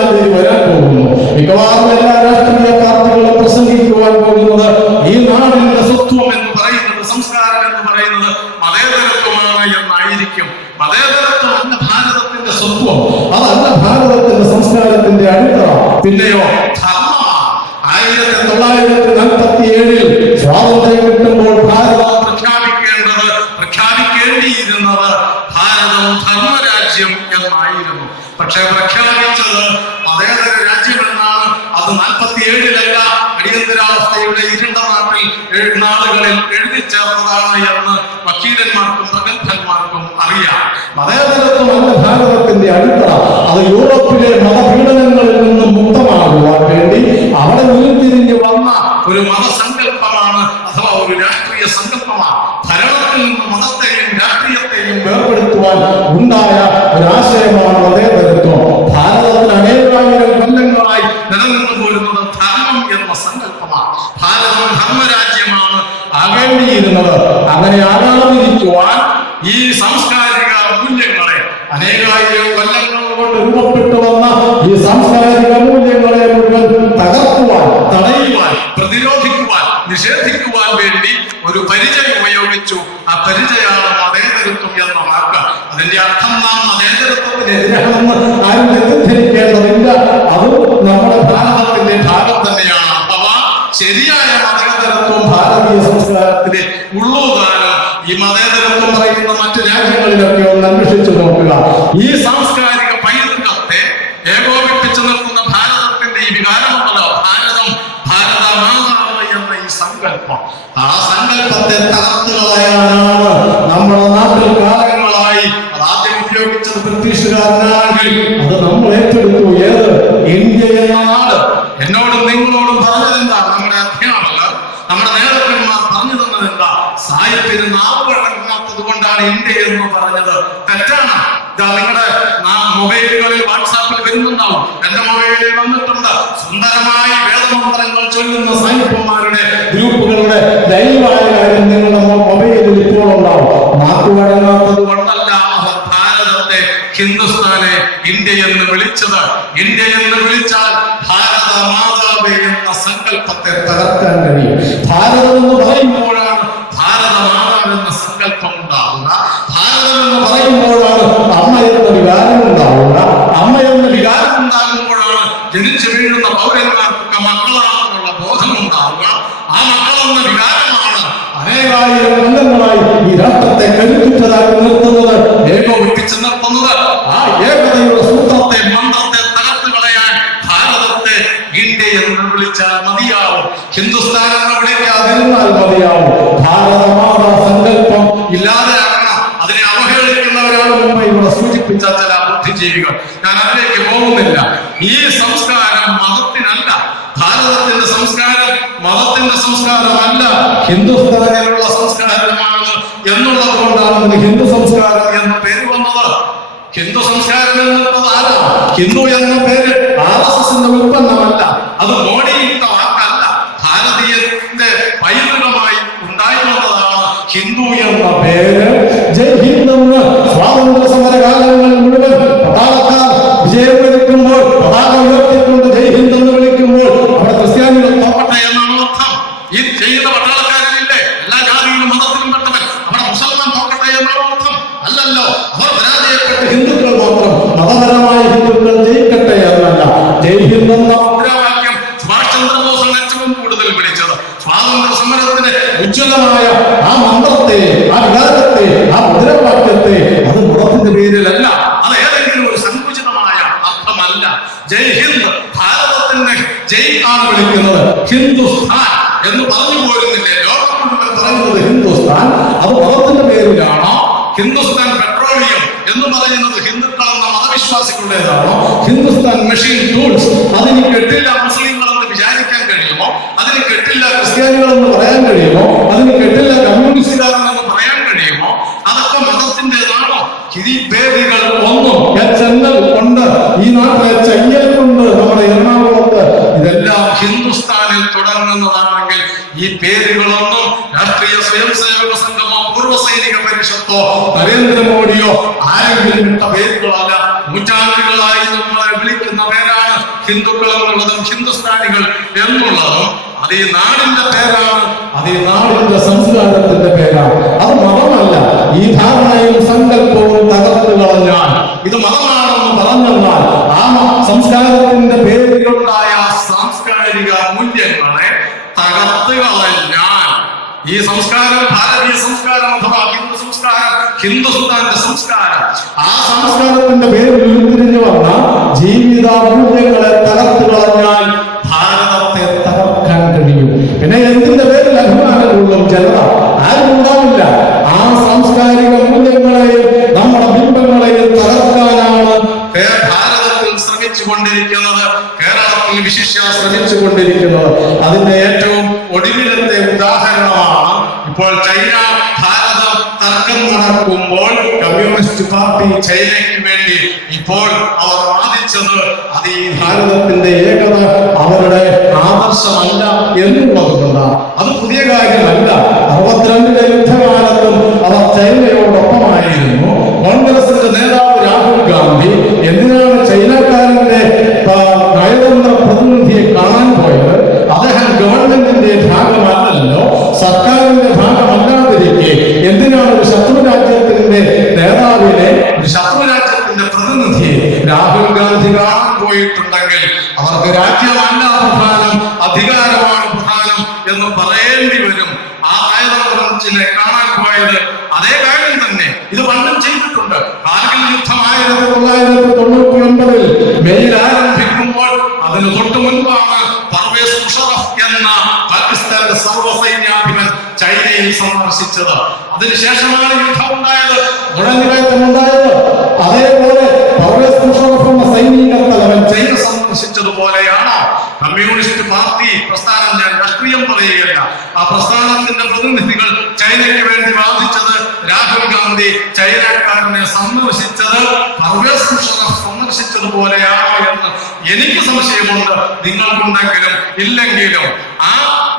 മിക്കവാറും എല്ലാ രാഷ്ട്രീയ പാർട്ടികളും പ്രസംഗിക്കുവാൻ പോകുന്നത് ഈ നാടിന്റെ സ്വത്വം എന്ന് പറയുന്നത്, സംസ്കാരം എന്ന് പറയുന്നത് മതേതരത്വമാണ് എന്നായിരിക്കും. മതേതരത്വം അല്ല ഭാരതത്തിന്റെ സ്വത്വം, അതല്ല ഭാരതത്തിന്റെ സംസ്കാരത്തിന്റെ അടിത്തറ. പിന്നെയോ ധർമ്മമാണ്. 1947 സ്വാതന്ത്ര്യം കിട്ടുമ്പോൾ ഭാരതം പ്രഖ്യാപിക്കേണ്ടിയിരുന്നത് ഭാരതം ധർമ്മരാജ്യം എന്നായിരുന്നു. പക്ഷെ പ്രഖ്യാപിച്ചത് മതേതര രാജ്യമെന്നാണ്. അത് 47-ലല്ല, അടിയന്തരാവസ്ഥയുടെ ഇരുണ്ട നാളുകളിൽ എഴുതി ചേർന്നതാണ് എന്ന് വക്കീലന്മാർക്കും പ്രഗത്ഭന്മാർക്കും അറിയാം. മതേതരത്വമല്ല ഭാരതത്തിന്റെ അടിത്തറ. അത് യൂറോപ്പിലെ മതപീഡനങ്ങളിൽ നിന്നും മുക്തമാകുവാൻ വേണ്ടി അവിടെ ഉരുത്തിരിഞ്ഞു വന്ന ഒരു മതസങ്കല്പമാണ്, അഥവാ ഒരു രാഷ്ട്രീയ സങ്കല്പമാണ്. ഭരണത്തിൽ നിന്ന് മതത്തെയും രാഷ്ട്രീയത്തെയും വേർപെടുത്തുവാൻ ഉണ്ടായ ഒരാശയമാണ് മതേതരത്വം. ഭാരതത്തിൽ അനേകായിരം കൊല്ലങ്ങളായി നിലനിന്നു പോരുന്നത് ധർമ്മം എന്ന സങ്കല്പമാണ്. ഭാരതം ധർമ്മരാജ്യമാണ് ആകേണ്ടിയിരുന്നത്. അങ്ങനെ ആകാതിരിക്കുവാൻ ഈ സാംസ്കാരിക മൂല്യങ്ങളെ, അനേകായിരം കൊല്ലങ്ങൾ കൊണ്ട് രൂപപ്പെട്ടു വന്ന ഈ സാംസ്കാരിക മൂല്യങ്ങളെ മുഴുവൻ തകർക്കുവാൻ, തടയുവാൻ, പ്രതിരോധിക്കുവാൻ, നിഷേധിക്കുവാൻ വേണ്ടി ഒരു പരിചയം ഉപയോഗിച്ചു. ആ പരിചയമാണ് മതേതരത്വം എന്ന വാക്ക്. അതിന്റെ അർത്ഥം നാം മതേതരത്വത്തിനെതിരാണെന്ന് ആരും തെറ്റിദ്ധരിക്കേണ്ടതില്ല. അത് നമ്മുടെ ഭാരതത്തിന്റെ ഭാഗം തന്നെയാണ്. അഥവാ ശരിയായ മതേതരത്വം ഭാരതീയ സംസ്കാരത്തിന് ഉള്ളൂതാനും ഈ മതേതരത്വം പറയുന്ന മറ്റു രാജ്യങ്ങളിലൊക്കെ ഒന്ന് അന്വേഷിച്ചു നോക്കുക. ഈ സാംസ്കാരിക പൈതൃകത്തെ ഏകോപിപ്പിച്ചു നിർത്തുന്ന ഭാരതത്തിന്റെ ഈ വികാരമുണ്ടല്ലോ, ഭാരതം, ഭാരതമാതാവ് എന്ന ഈ സങ്കല്പം, ആ സങ്കല്പത്തെ തകർത്തു കളയാനാണ് നമ്മുടെ നാട്ടിൽ കാലങ്ങളായി ആദ്യം ഉപയോഗിച്ചത് ബ്രിട്ടീഷുകാരനാണെങ്കിൽ അത് നമ്മൾ ഏറ്റെടുത്തു. ഏത്? ഇന്ത്യ എന്ന നാട്. എന്നോടും നിങ്ങളോടും പറഞ്ഞതെന്താ? നമ്മുടെ അധ്യാപകർ, നമ്മുടെ നേതാക്കന്മാർ പറഞ്ഞു തന്നതെന്താ? സാഹിത്യത്തിന് നാവുകളാത്തത് കൊണ്ടാണ് ഇന്ത്യ എന്ന് പറഞ്ഞത്. തെറ്റാണ്. നിങ്ങളുടെ മൊബൈലുകളിൽ വാട്സാപ്പിൽ വരുന്നുണ്ടാവും, എന്റെ മൊബൈലിൽ വന്നിട്ടുണ്ട്. സുന്ദരമായി വേദമന്ത്രങ്ങൾ ചൊല്ലുന്ന സാഹിത്യന്മാരുടെ ഗ്രൂപ്പുകളുടെ ലൈവായ കാര്യം നിങ്ങളുടെ മൊബൈലിൽ ഇപ്പോൾ ഉണ്ടാവും. നാക്കുവഴങ്ങാത്തത് കൊണ്ടല്ല അവർ ഭാരതത്തെ, ഹിന്ദുസ്ഥാനെ ഇന്ത്യ എന്ന് വിളിച്ചത്. ഇന്ത്യ എന്ന് വിളിച്ചാൽ ഭാരത മാതാവേ എന്ന സങ്കല്പത്തെ തകർക്കാൻ കഴിയും. ഭാരതം എന്ന് പറയുമ്പോഴാണ് ഭാരത മാതാവ് എന്ന സങ്കല്പം ഉണ്ടാവുക. ഭാരതം എന്ന് പറയുമ്പോഴാണ് അമ്മ എന്ന വികാരം ഉണ്ടാവുക. അമ്മ എന്ന വികാരം ഉണ്ടാകുമ്പോഴാണ് ജനിച്ചു വീഴുന്ന പൗരന്മാർക്കൊക്കെ മക്കളാണെന്നുള്ള ബോധം ഉണ്ടാവുക. ആ മക്കളെന്ന വികാരമാണ് അനേകായിരം കൊല്ലങ്ങളായി ഈ രാഷ്ട്രത്തെ കരുത്തുറ്റതാക്കി നിർത്തുന്നത്, ഏകോപിപ്പിച്ച് നിർത്തുന്നത്. ആ ഏകതയുടെ സൂത്രത്തെ, മന്ത്രത്തെ തകർത്ത് കളയാൻ ഭാരതത്തെ ഇന്ത്യ എന്ന് വിളിച്ചാൽ മതിയാവും. ഹിന്ദുസ്ഥാൻ എന്ന് വിളിക്കാതിരുന്നാൽ മതിയാവും. ഭാരതമാതാ സങ്കല്പം ഇല്ലാതെയാക്കണം. അതിനെ അവഹേളിക്കുന്നവരാണ് മുമ്പ് ഇവിടെ സൂചിപ്പിച്ച ചില ബുദ്ധിജീവികൾ. ഞാൻ അതിലേക്ക് പോകുന്നില്ല. ഈ സംസ്കാരം മതത്തിനല്ല. ഭാരതത്തിന്റെ സംസ്കാരം മതത്തിന്റെ സംസ്കാരമല്ല, ഹിന്ദുസ്ഥാനിലുള്ള സംസ്കാരമാണ് എന്നുള്ളത് കൊണ്ടാണ് ഹിന്ദു സംസ്കാരം എന്ന പേര് വന്നത്. ഹിന്ദു സംസ്കാരം എന്നുള്ളത് ആരാ? ഹിന്ദു എന്ന പേര് RSSന്റെ ഉൽപ്പന്നമല്ല. അത് മോഡിയിട്ട വാക്കല്ല. ഭാരതീയത്തിന്റെ പൈതൃകമായി ഉണ്ടായിരുന്നതാണ് ഹിന്ദു എന്ന പേര്. ജയ് ഹിന്ദ് എന്ന് സ്വാതന്ത്ര്യ സമര കാലങ്ങളിൽ മുഴുവൻ പതാകക്കാർ വിജയം വിളിക്കുമ്പോൾ, പതാക ഉയർത്തിക്കൊണ്ട് ജയ് ഹിന്ദ് എന്ന് വിളിക്കുമ്പോൾ അവിടെ ക്രിസ്ത്യാനികൾ തോക്കട്ടെ എന്നാണ് അർത്ഥം. ഈ ചെയ്യുന്ന പട്ടാളക്കാരില്ലേ, എല്ലാ ജാതിയിലും മതത്തിലും പെട്ടവൻ, അവിടെ മുസൽമാൻ തോക്കട്ടെ എന്നാണ് അർത്ഥം. അല്ലല്ലോ, അവർ പരാജയപ്പെട്ട് ഹിന്ദുക്കൾ മാത്രം, മതപരമായ ഹിന്ദുക്കൾ ജയിക്കട്ടെ എന്നല്ല. ജയ് ഹിന്ദ് എന്ന മുദ്രാവാക്യം സുഭാഷ് ചന്ദ്രബോസാണ് ഏറ്റവും കൂടുതൽ വിളിച്ചത്. സ്വാതന്ത്ര്യ സമരത്തിന് ഉജ്ജ്വലമായ ആ മന്ത്രത്തെ, ആ വികാരത്തെ, ആ മുദ്രാവാക്യത്തെ അത് മതത്തിന്റെ പേരിലല്ല, അത് ഏതെങ്കിലും ഒരു സങ്കുചിതമായ അർത്ഥമല്ല. ജയ് ഹിന്ദ്, ഭാരതത്തിന്റെ ജയ് ആണ് വിളിക്കുന്നത്. ഹിന്ദുസ്ഥാൻ എന്ന് പറഞ്ഞു പോരുന്നില്ലേ? ലോകം മുഴുവൻ പറയുന്നത് ഹിന്ദുസ്ഥാൻ. അത് മതത്തിന്റെ പേരിലാണോ? ഹിന്ദുസ്ഥാൻ പെട്രോളിയം എന്ന് പറയുന്നത് ഹിന്ദുക്കൾ എന്ന മതവിശ്വാസികളുടേതാണോ? ഹിന്ദുസ്ഥാൻ മെഷീൻ ടൂൾസ്, അതിന് കെട്ടില്ല മുസ്ലിങ്ങളെന്ന് വിചാരിക്കാൻ കഴിയുമോ? അതിന് കെട്ടില്ല ക്രിസ്ത്യാനികളെന്ന് പറയാൻ കഴിയുമോ? അതിന് കെട്ടില്ല കമ്മ്യൂണിസ്റ്റുകാരെന്ന് പറയാൻ കഴിയുമോ? അതൊക്കെ മതത്തിൻ്റെതാണോ? ഈ പേരുകൾ ഒന്നും HNL കൊണ്ട്, ഈ നാട്ടിലെ ചെയ്യൽ കൊണ്ട്, നമ്മുടെ എറണാകുളത്ത്, ഇതെല്ലാം ഹിന്ദുസ്ഥാനിൽ തുടങ്ങുന്നതാണെങ്കിൽ ഈ പേരുകളൊന്നും രാഷ്ട്രീയ സ്വയം സേവക സംഘമോ പൂർവ്വ സൈനിക പരിഷത്തോ നരേന്ദ്രമോദിയോ ആരെങ്കിലും ഇട്ട പേരുകളല്ല. നൂറ്റാണ്ടുകളായി നമ്മളെ വിളിക്കുന്ന പേരാണ് ഹിന്ദുക്കൾ എന്നുള്ളതും ഹിന്ദുസ്ഥാനികൾ എന്നുള്ളതും അത് ഈ നാടിന്റെ പേരാണ്, അത് ഈ നാടിന്റെ സംസ്കാരത്തിന്റെ പേരാണ്. അത് മതമല്ല. ഈ ധാരണയും സങ്കല്പവും തകർത്ത് കളഞ്ഞാൽ, ഇത് മതമാണെന്ന് പറഞ്ഞെന്നാൽ ആ സംസ്കാരത്തിന്റെ പേരിലുണ്ടായ സാംസ്കാരിക മൂല്യങ്ങളെ തകർത്ത് കളഞ്ഞാൽ, ഈ സംസ്കാരം ഭാരതീയ സംസ്കാരം അഥവാ ഹിന്ദു സംസ്കാരം, ഹിന്ദുസ്ഥാന്റെ സംസ്കാരം, ആ സംസ്കാരത്തിന്റെ പേരിൽ ഉരുത്തിരിഞ്ഞു വന്ന ജീവിത മൂല്യങ്ങളെ തകർത്ത് കളഞ്ഞാൽ ഭാരതത്തെ തകർക്കാൻ കഴിയും. പിന്നെ എന്തിന്റെ പേരിൽ അഭിമാനമുള്ളും ജനത ആരും ഉണ്ടാവില്ല. ആ സാംസ്കാരിക മൂല്യങ്ങളെയും നമ്മുടെ ബിംബങ്ങളെയും തകർക്കാനാണ് ഭാരതത്തിൽ ശ്രമിച്ചുകൊണ്ടിരിക്കുന്നത്, കേരളത്തിൽ വിശിഷ്യ ശ്രമിച്ചുകൊണ്ടിരിക്കുന്നത്. അതിന്റെ ഏറ്റവും ഒടുവിലത്തെ ഉദാഹരണമാണ് ഇപ്പോൾ ചൈന ഭാരതം തർക്കം നടക്കുമ്പോൾ കമ്മ്യൂണിസ്റ്റ് പാർട്ടി ചൈനയ്ക്ക് വേണ്ടി ഇപ്പോൾ അവർ വാദിച്ചത് അത് ഈ ഭാരതത്തിന്റെ ഏകത അവരുടെ ആദർശമല്ല എന്നുള്ളതുകൊണ്ടാണ്. അത് പുതിയ കാര്യമല്ല. 62 യുദ്ധകാലത്തും അവർ ചൈനയോടൊപ്പമായിരുന്നു. കോൺഗ്രസിന്റെ നേതാവ് രാഹുൽ ഗാന്ധി എന്തിനാണ് ചൈനക്കാരന്റെ നയതന്ത്ര പ്രതിനിധിയെ കാണാൻ പോയത്? അദ്ദേഹം ഗവൺമെന്റിന്റെ ഭാഗമല്ലല്ലോ, സർക്കാരിന്റെ ഭാഗമല്ലാതിരിക്കെ എന്തിനാണ് ഒരു ശത്രു രാജ്യത്തിന്റെ നേതാവിനെ, ഒരു ശത്രു രാജ്യത്തിന്റെ പ്രതിനിധിയെ രാഹുൽ ഗാന്ധി കാണാൻ പോയിട്ടുണ്ടെങ്കിൽ അവർക്ക് രാജ്യമല്ല പ്രധാനം, അധികാരമാണ് പ്രധാനം എന്ന് പറയേണ്ടി വരും. ആ നയതന്ത്രത്തിനെ കാണാൻ പോയത് അതേ കാര്യം തന്നെ ഇത് പണ്ടും ചെയ്തിട്ടുണ്ട്. കാർഗിൽ യുദ്ധം 1999 മെയിൽ ആരംഭിക്കുമ്പോൾ അതിന് തൊട്ടു മുൻപാണ് പർവേസ് മുഷറഫ് എന്ന പാകിസ്ഥാന്റെ സർവ്വസൈന്യാധിപൻ ചൈനയിൽ സന്ദർശിച്ചത്. അതിനുശേഷമാണ് യുദ്ധം ഉണ്ടായത്, നുഴഞ്ഞുകയറ്റം ഉണ്ടായത്. അതേപോലെ പർവേസ് മുഷറഫ് എന്ന സൈനിക തലവൻ ചൈന സന്ദർശിച്ചതുപോലെയാണ് കമ്മ്യൂണിസ്റ്റ് പാർട്ടി പ്രസ്ഥാനം. ഞാൻ രാഷ്ട്രീയം പറയുകയല്ല. ആ പ്രസ്ഥാനത്തിന്റെ പ്രതിനിധികൾ ചൈനയ്ക്ക് വേണ്ടി വാദിച്ചത് രാഹുൽ ഗാന്ധി ചൈനക്കാരനെ സന്ദർശിച്ചത് പർവേസ് മുഷറഫ് സന്ദർശിച്ചതുപോലെയാണോ എന്ന് എനിക്ക് സംശയമുണ്ട്. നിങ്ങൾക്കുണ്ടെങ്കിലും ഇല്ലെങ്കിലും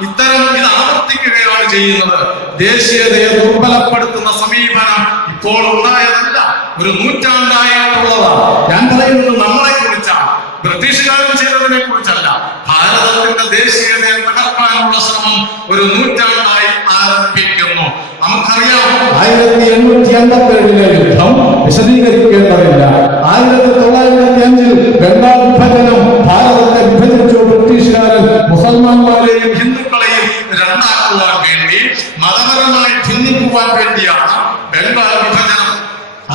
ഇത്തരം ഇത് ആവർത്തിക്കുകയാണ് ചെയ്യുന്നത്. ദേശീയതയെ ദുർബലപ്പെടുത്തുന്ന സമീപനം ഇപ്പോൾ ഉണ്ടായതല്ല, ഒരു നൂറ്റാണ്ടായിട്ടുള്ളതാണ്. ഞാൻ പറയുന്നത് നമ്മളെ കുറിച്ചാണ്, ബ്രിട്ടീഷുകാരൻ ചെയ്തതിനെ കുറിച്ചല്ല. ഭാരതത്തിന്റെ ദേശീയതയെ തകർക്കാനുള്ള ശ്രമം ഒരു നൂറ്റാണ്ടായി ആരംഭിക്കുന്നു. നമുക്കറിയാം 1857 യുദ്ധം വിശദീകരിക്കേണ്ടതില്ല. 1905 ബംഗാൾ വിഭജനം, ഭാരതത്തെ വിഭജിച്ചു ബ്രിട്ടീഷുകാരൻ. മുസൽമാന്മാരെയും ഹിന്ദുക്കളെയും രണ്ടാക്കുവാൻ വേണ്ടി, മതപരമായി ഭിന്നിക്കുവാൻ വേണ്ടിയാണ് ബംഗാൾ വിഭജനം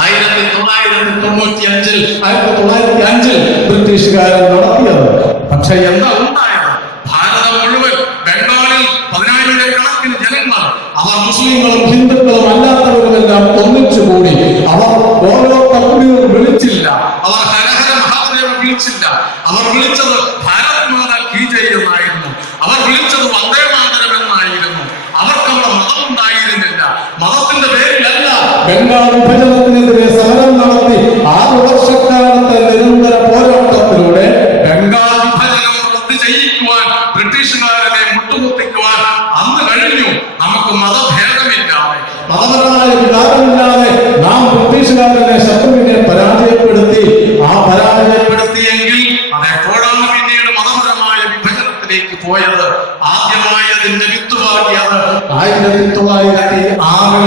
1905 ബ്രിട്ടീഷുകാരൻ നടത്തിയത്. പക്ഷെ എന്താ ഉണ്ടായത്? ഭാരതം മുഴുവൻ, ബംഗാളിൽ 10,000-കണക്കിന് ജനങ്ങൾ, അവർ മുസ്ലിങ്ങളും ഹിന്ദുക്കളും അല്ലാത്തവരുമെല്ലാം ഒന്നിച്ചുകൂടി. അവർ ഓരോ തക്ബീർ വിളിച്ചില്ല, അവർ ഹരഹര മഹാദേവ വിളിച്ചില്ല. അവർ വിളിച്ചത് ഭാരത് മാതാ കീ ജയ് എന്നായിരുന്നു. അവർ വിളിച്ചത് വന്ദേ മാതരം എന്നായിരുന്നു. അവർക്കവിടെ മതം ഉണ്ടായിരുന്നില്ല. മതത്തിന്റെ പേരിലല്ല ബംഗാൾ വിഭജനത്തിനെതിരെ സമരം നടത്തി 6 വർഷക്കാലത്തെ നിരന്തര പോരാട്ടത്തിലൂടെ ബംഗാൾ വിഭജനം റദ്ദ് ചെയ്യിക്കുവാൻ, ബ്രിട്ടീഷുകാരനെ മുട്ടുകുത്തിക്കുവാൻ അന്ന് കഴിഞ്ഞു. നമുക്ക് മതഭേദമില്ലാതെ, മതപരമായ വികാരമില്ലാതെ നാം ബ്രിട്ടീഷുകാരനെ, ശത്രുവിനെ പരാജയപ്പെടുത്തി. ആ പരാജയപ്പെടുത്തിയെങ്കിൽ അതെപ്പോഴാണ് പിന്നീട് മതപരമായ വിഭജനത്തിലേക്ക് പോയത്? ആദ്യമായി അതിന്റെ വിത്തുവാക്കിയത് 1906 ആണ്.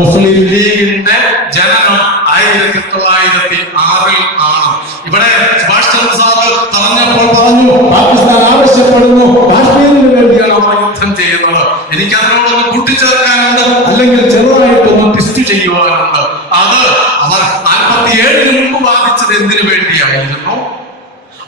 മുസ്ലിം ലീഗിന്റെ ജനനം 1906 ആണ്. ഇവിടെ സുഭാഷ് ചന്ദ്ര സാറ് പറഞ്ഞപ്പോൾ പറഞ്ഞു, പാകിസ്ഥാൻ ആവശ്യപ്പെടുന്നു, കാശ്മീരിന് വേണ്ടിയാണ് അവർ യുദ്ധം ചെയ്യുന്നത്. എനിക്ക് അതിനോടൊന്ന് കൂട്ടിച്ചേർക്കാനുണ്ട്, അല്ലെങ്കിൽ ചെറുതായിട്ടൊന്ന് ടെസ്റ്റ് ചെയ്യുവാനുണ്ട്. അത് അവർ 47 മുമ്പ് വാദിച്ചത് എന്തിനു വേണ്ടിയായിരുന്നു?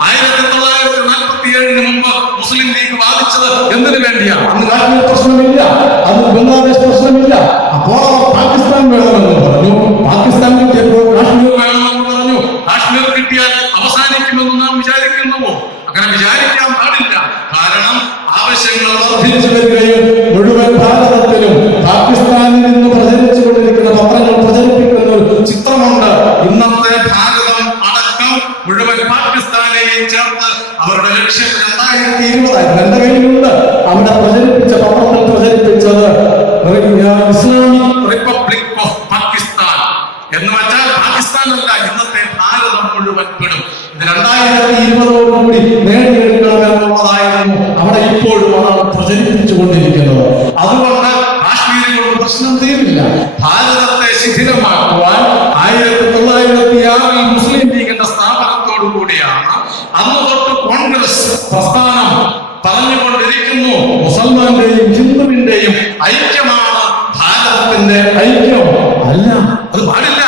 1947 മുമ്പ് മുസ്ലിം ലീഗ് വാദിച്ചത് എന്തിനു വേണ്ടിയാണ്? അന്ന് കാശ്മീർ പ്രശ്നമില്ല, അന്ന് ബംഗ്ലാദേശ് പ്രശ്നമില്ല. അപ്പോൾ അവർ പാകിസ്ഥാൻ വേണമെന്ന് പറഞ്ഞു. പാകിസ്ഥാൻ കിട്ടിയപ്പോൾ കാശ്മീർ വേണമെന്ന് പറഞ്ഞു. കാശ്മീർ കിട്ടിയാൽ അവസാനിക്കുമെന്ന് നാം വിചാരിക്കുന്നുവോ? അങ്ങനെ വിചാരിക്കാൻ പാടില്ല. കാരണം ആവശ്യങ്ങൾ വർദ്ധിച്ചു വരികയും മുഴുവൻ ഭാരതത്തിലും പാകിസ്ഥാനിൽ നിന്ന് പ്രചരിച്ചുകൊണ്ടിരിക്കുന്ന പത്രങ്ങൾ പ്രചരിപ്പിക്കുന്ന ഒരു ചിത്രമുണ്ട്. ഇന്നത്തെ ഭാരതം അടക്കം മുഴുവൻ പാകിസ്ഥാനെയും ചേർത്ത് അവരുടെ ലക്ഷ്യം 2020 എന്റെ കയ്യിലുണ്ട്. അവിടെ പ്രചരിപ്പിച്ച പത്രത്തിൽ പ്രചരിപ്പിച്ചത് ഇസ്ലാമിക് റിപ്പബ്ലിക് ഓഫ് പാകിസ്ഥാൻ എന്ന് വെച്ചാൽ പാകിസ്ഥാൻ അല്ല, ഇന്നത്തെ ഭാരതം മുഴുവൻ പെടും. ഇത് 2020 പ്രചരിപ്പിച്ചുകൊണ്ടിരിക്കുന്നത്. അതുകൊണ്ട് കാശ്മീരിൽ കൊണ്ട് പ്രശ്നം തീരില്ല. ഭാരതത്തെ ശിഥിലമാക്കുവാൻ 1906 മുസ്ലിം ലീഗിന്റെ സ്ഥാപനത്തോടു കൂടിയാണ് അന്ന് തൊട്ട് കോൺഗ്രസ് പ്രസ്ഥാനം പറഞ്ഞുകൊണ്ടിരിക്കുന്നു, മുസൽമാന്റെയും ഹിന്ദുവിന്റെയും ഐക്യമാണ് ഭാരതത്തിന്റെ ഐക്യം. അല്ല, അത് പാടില്ല.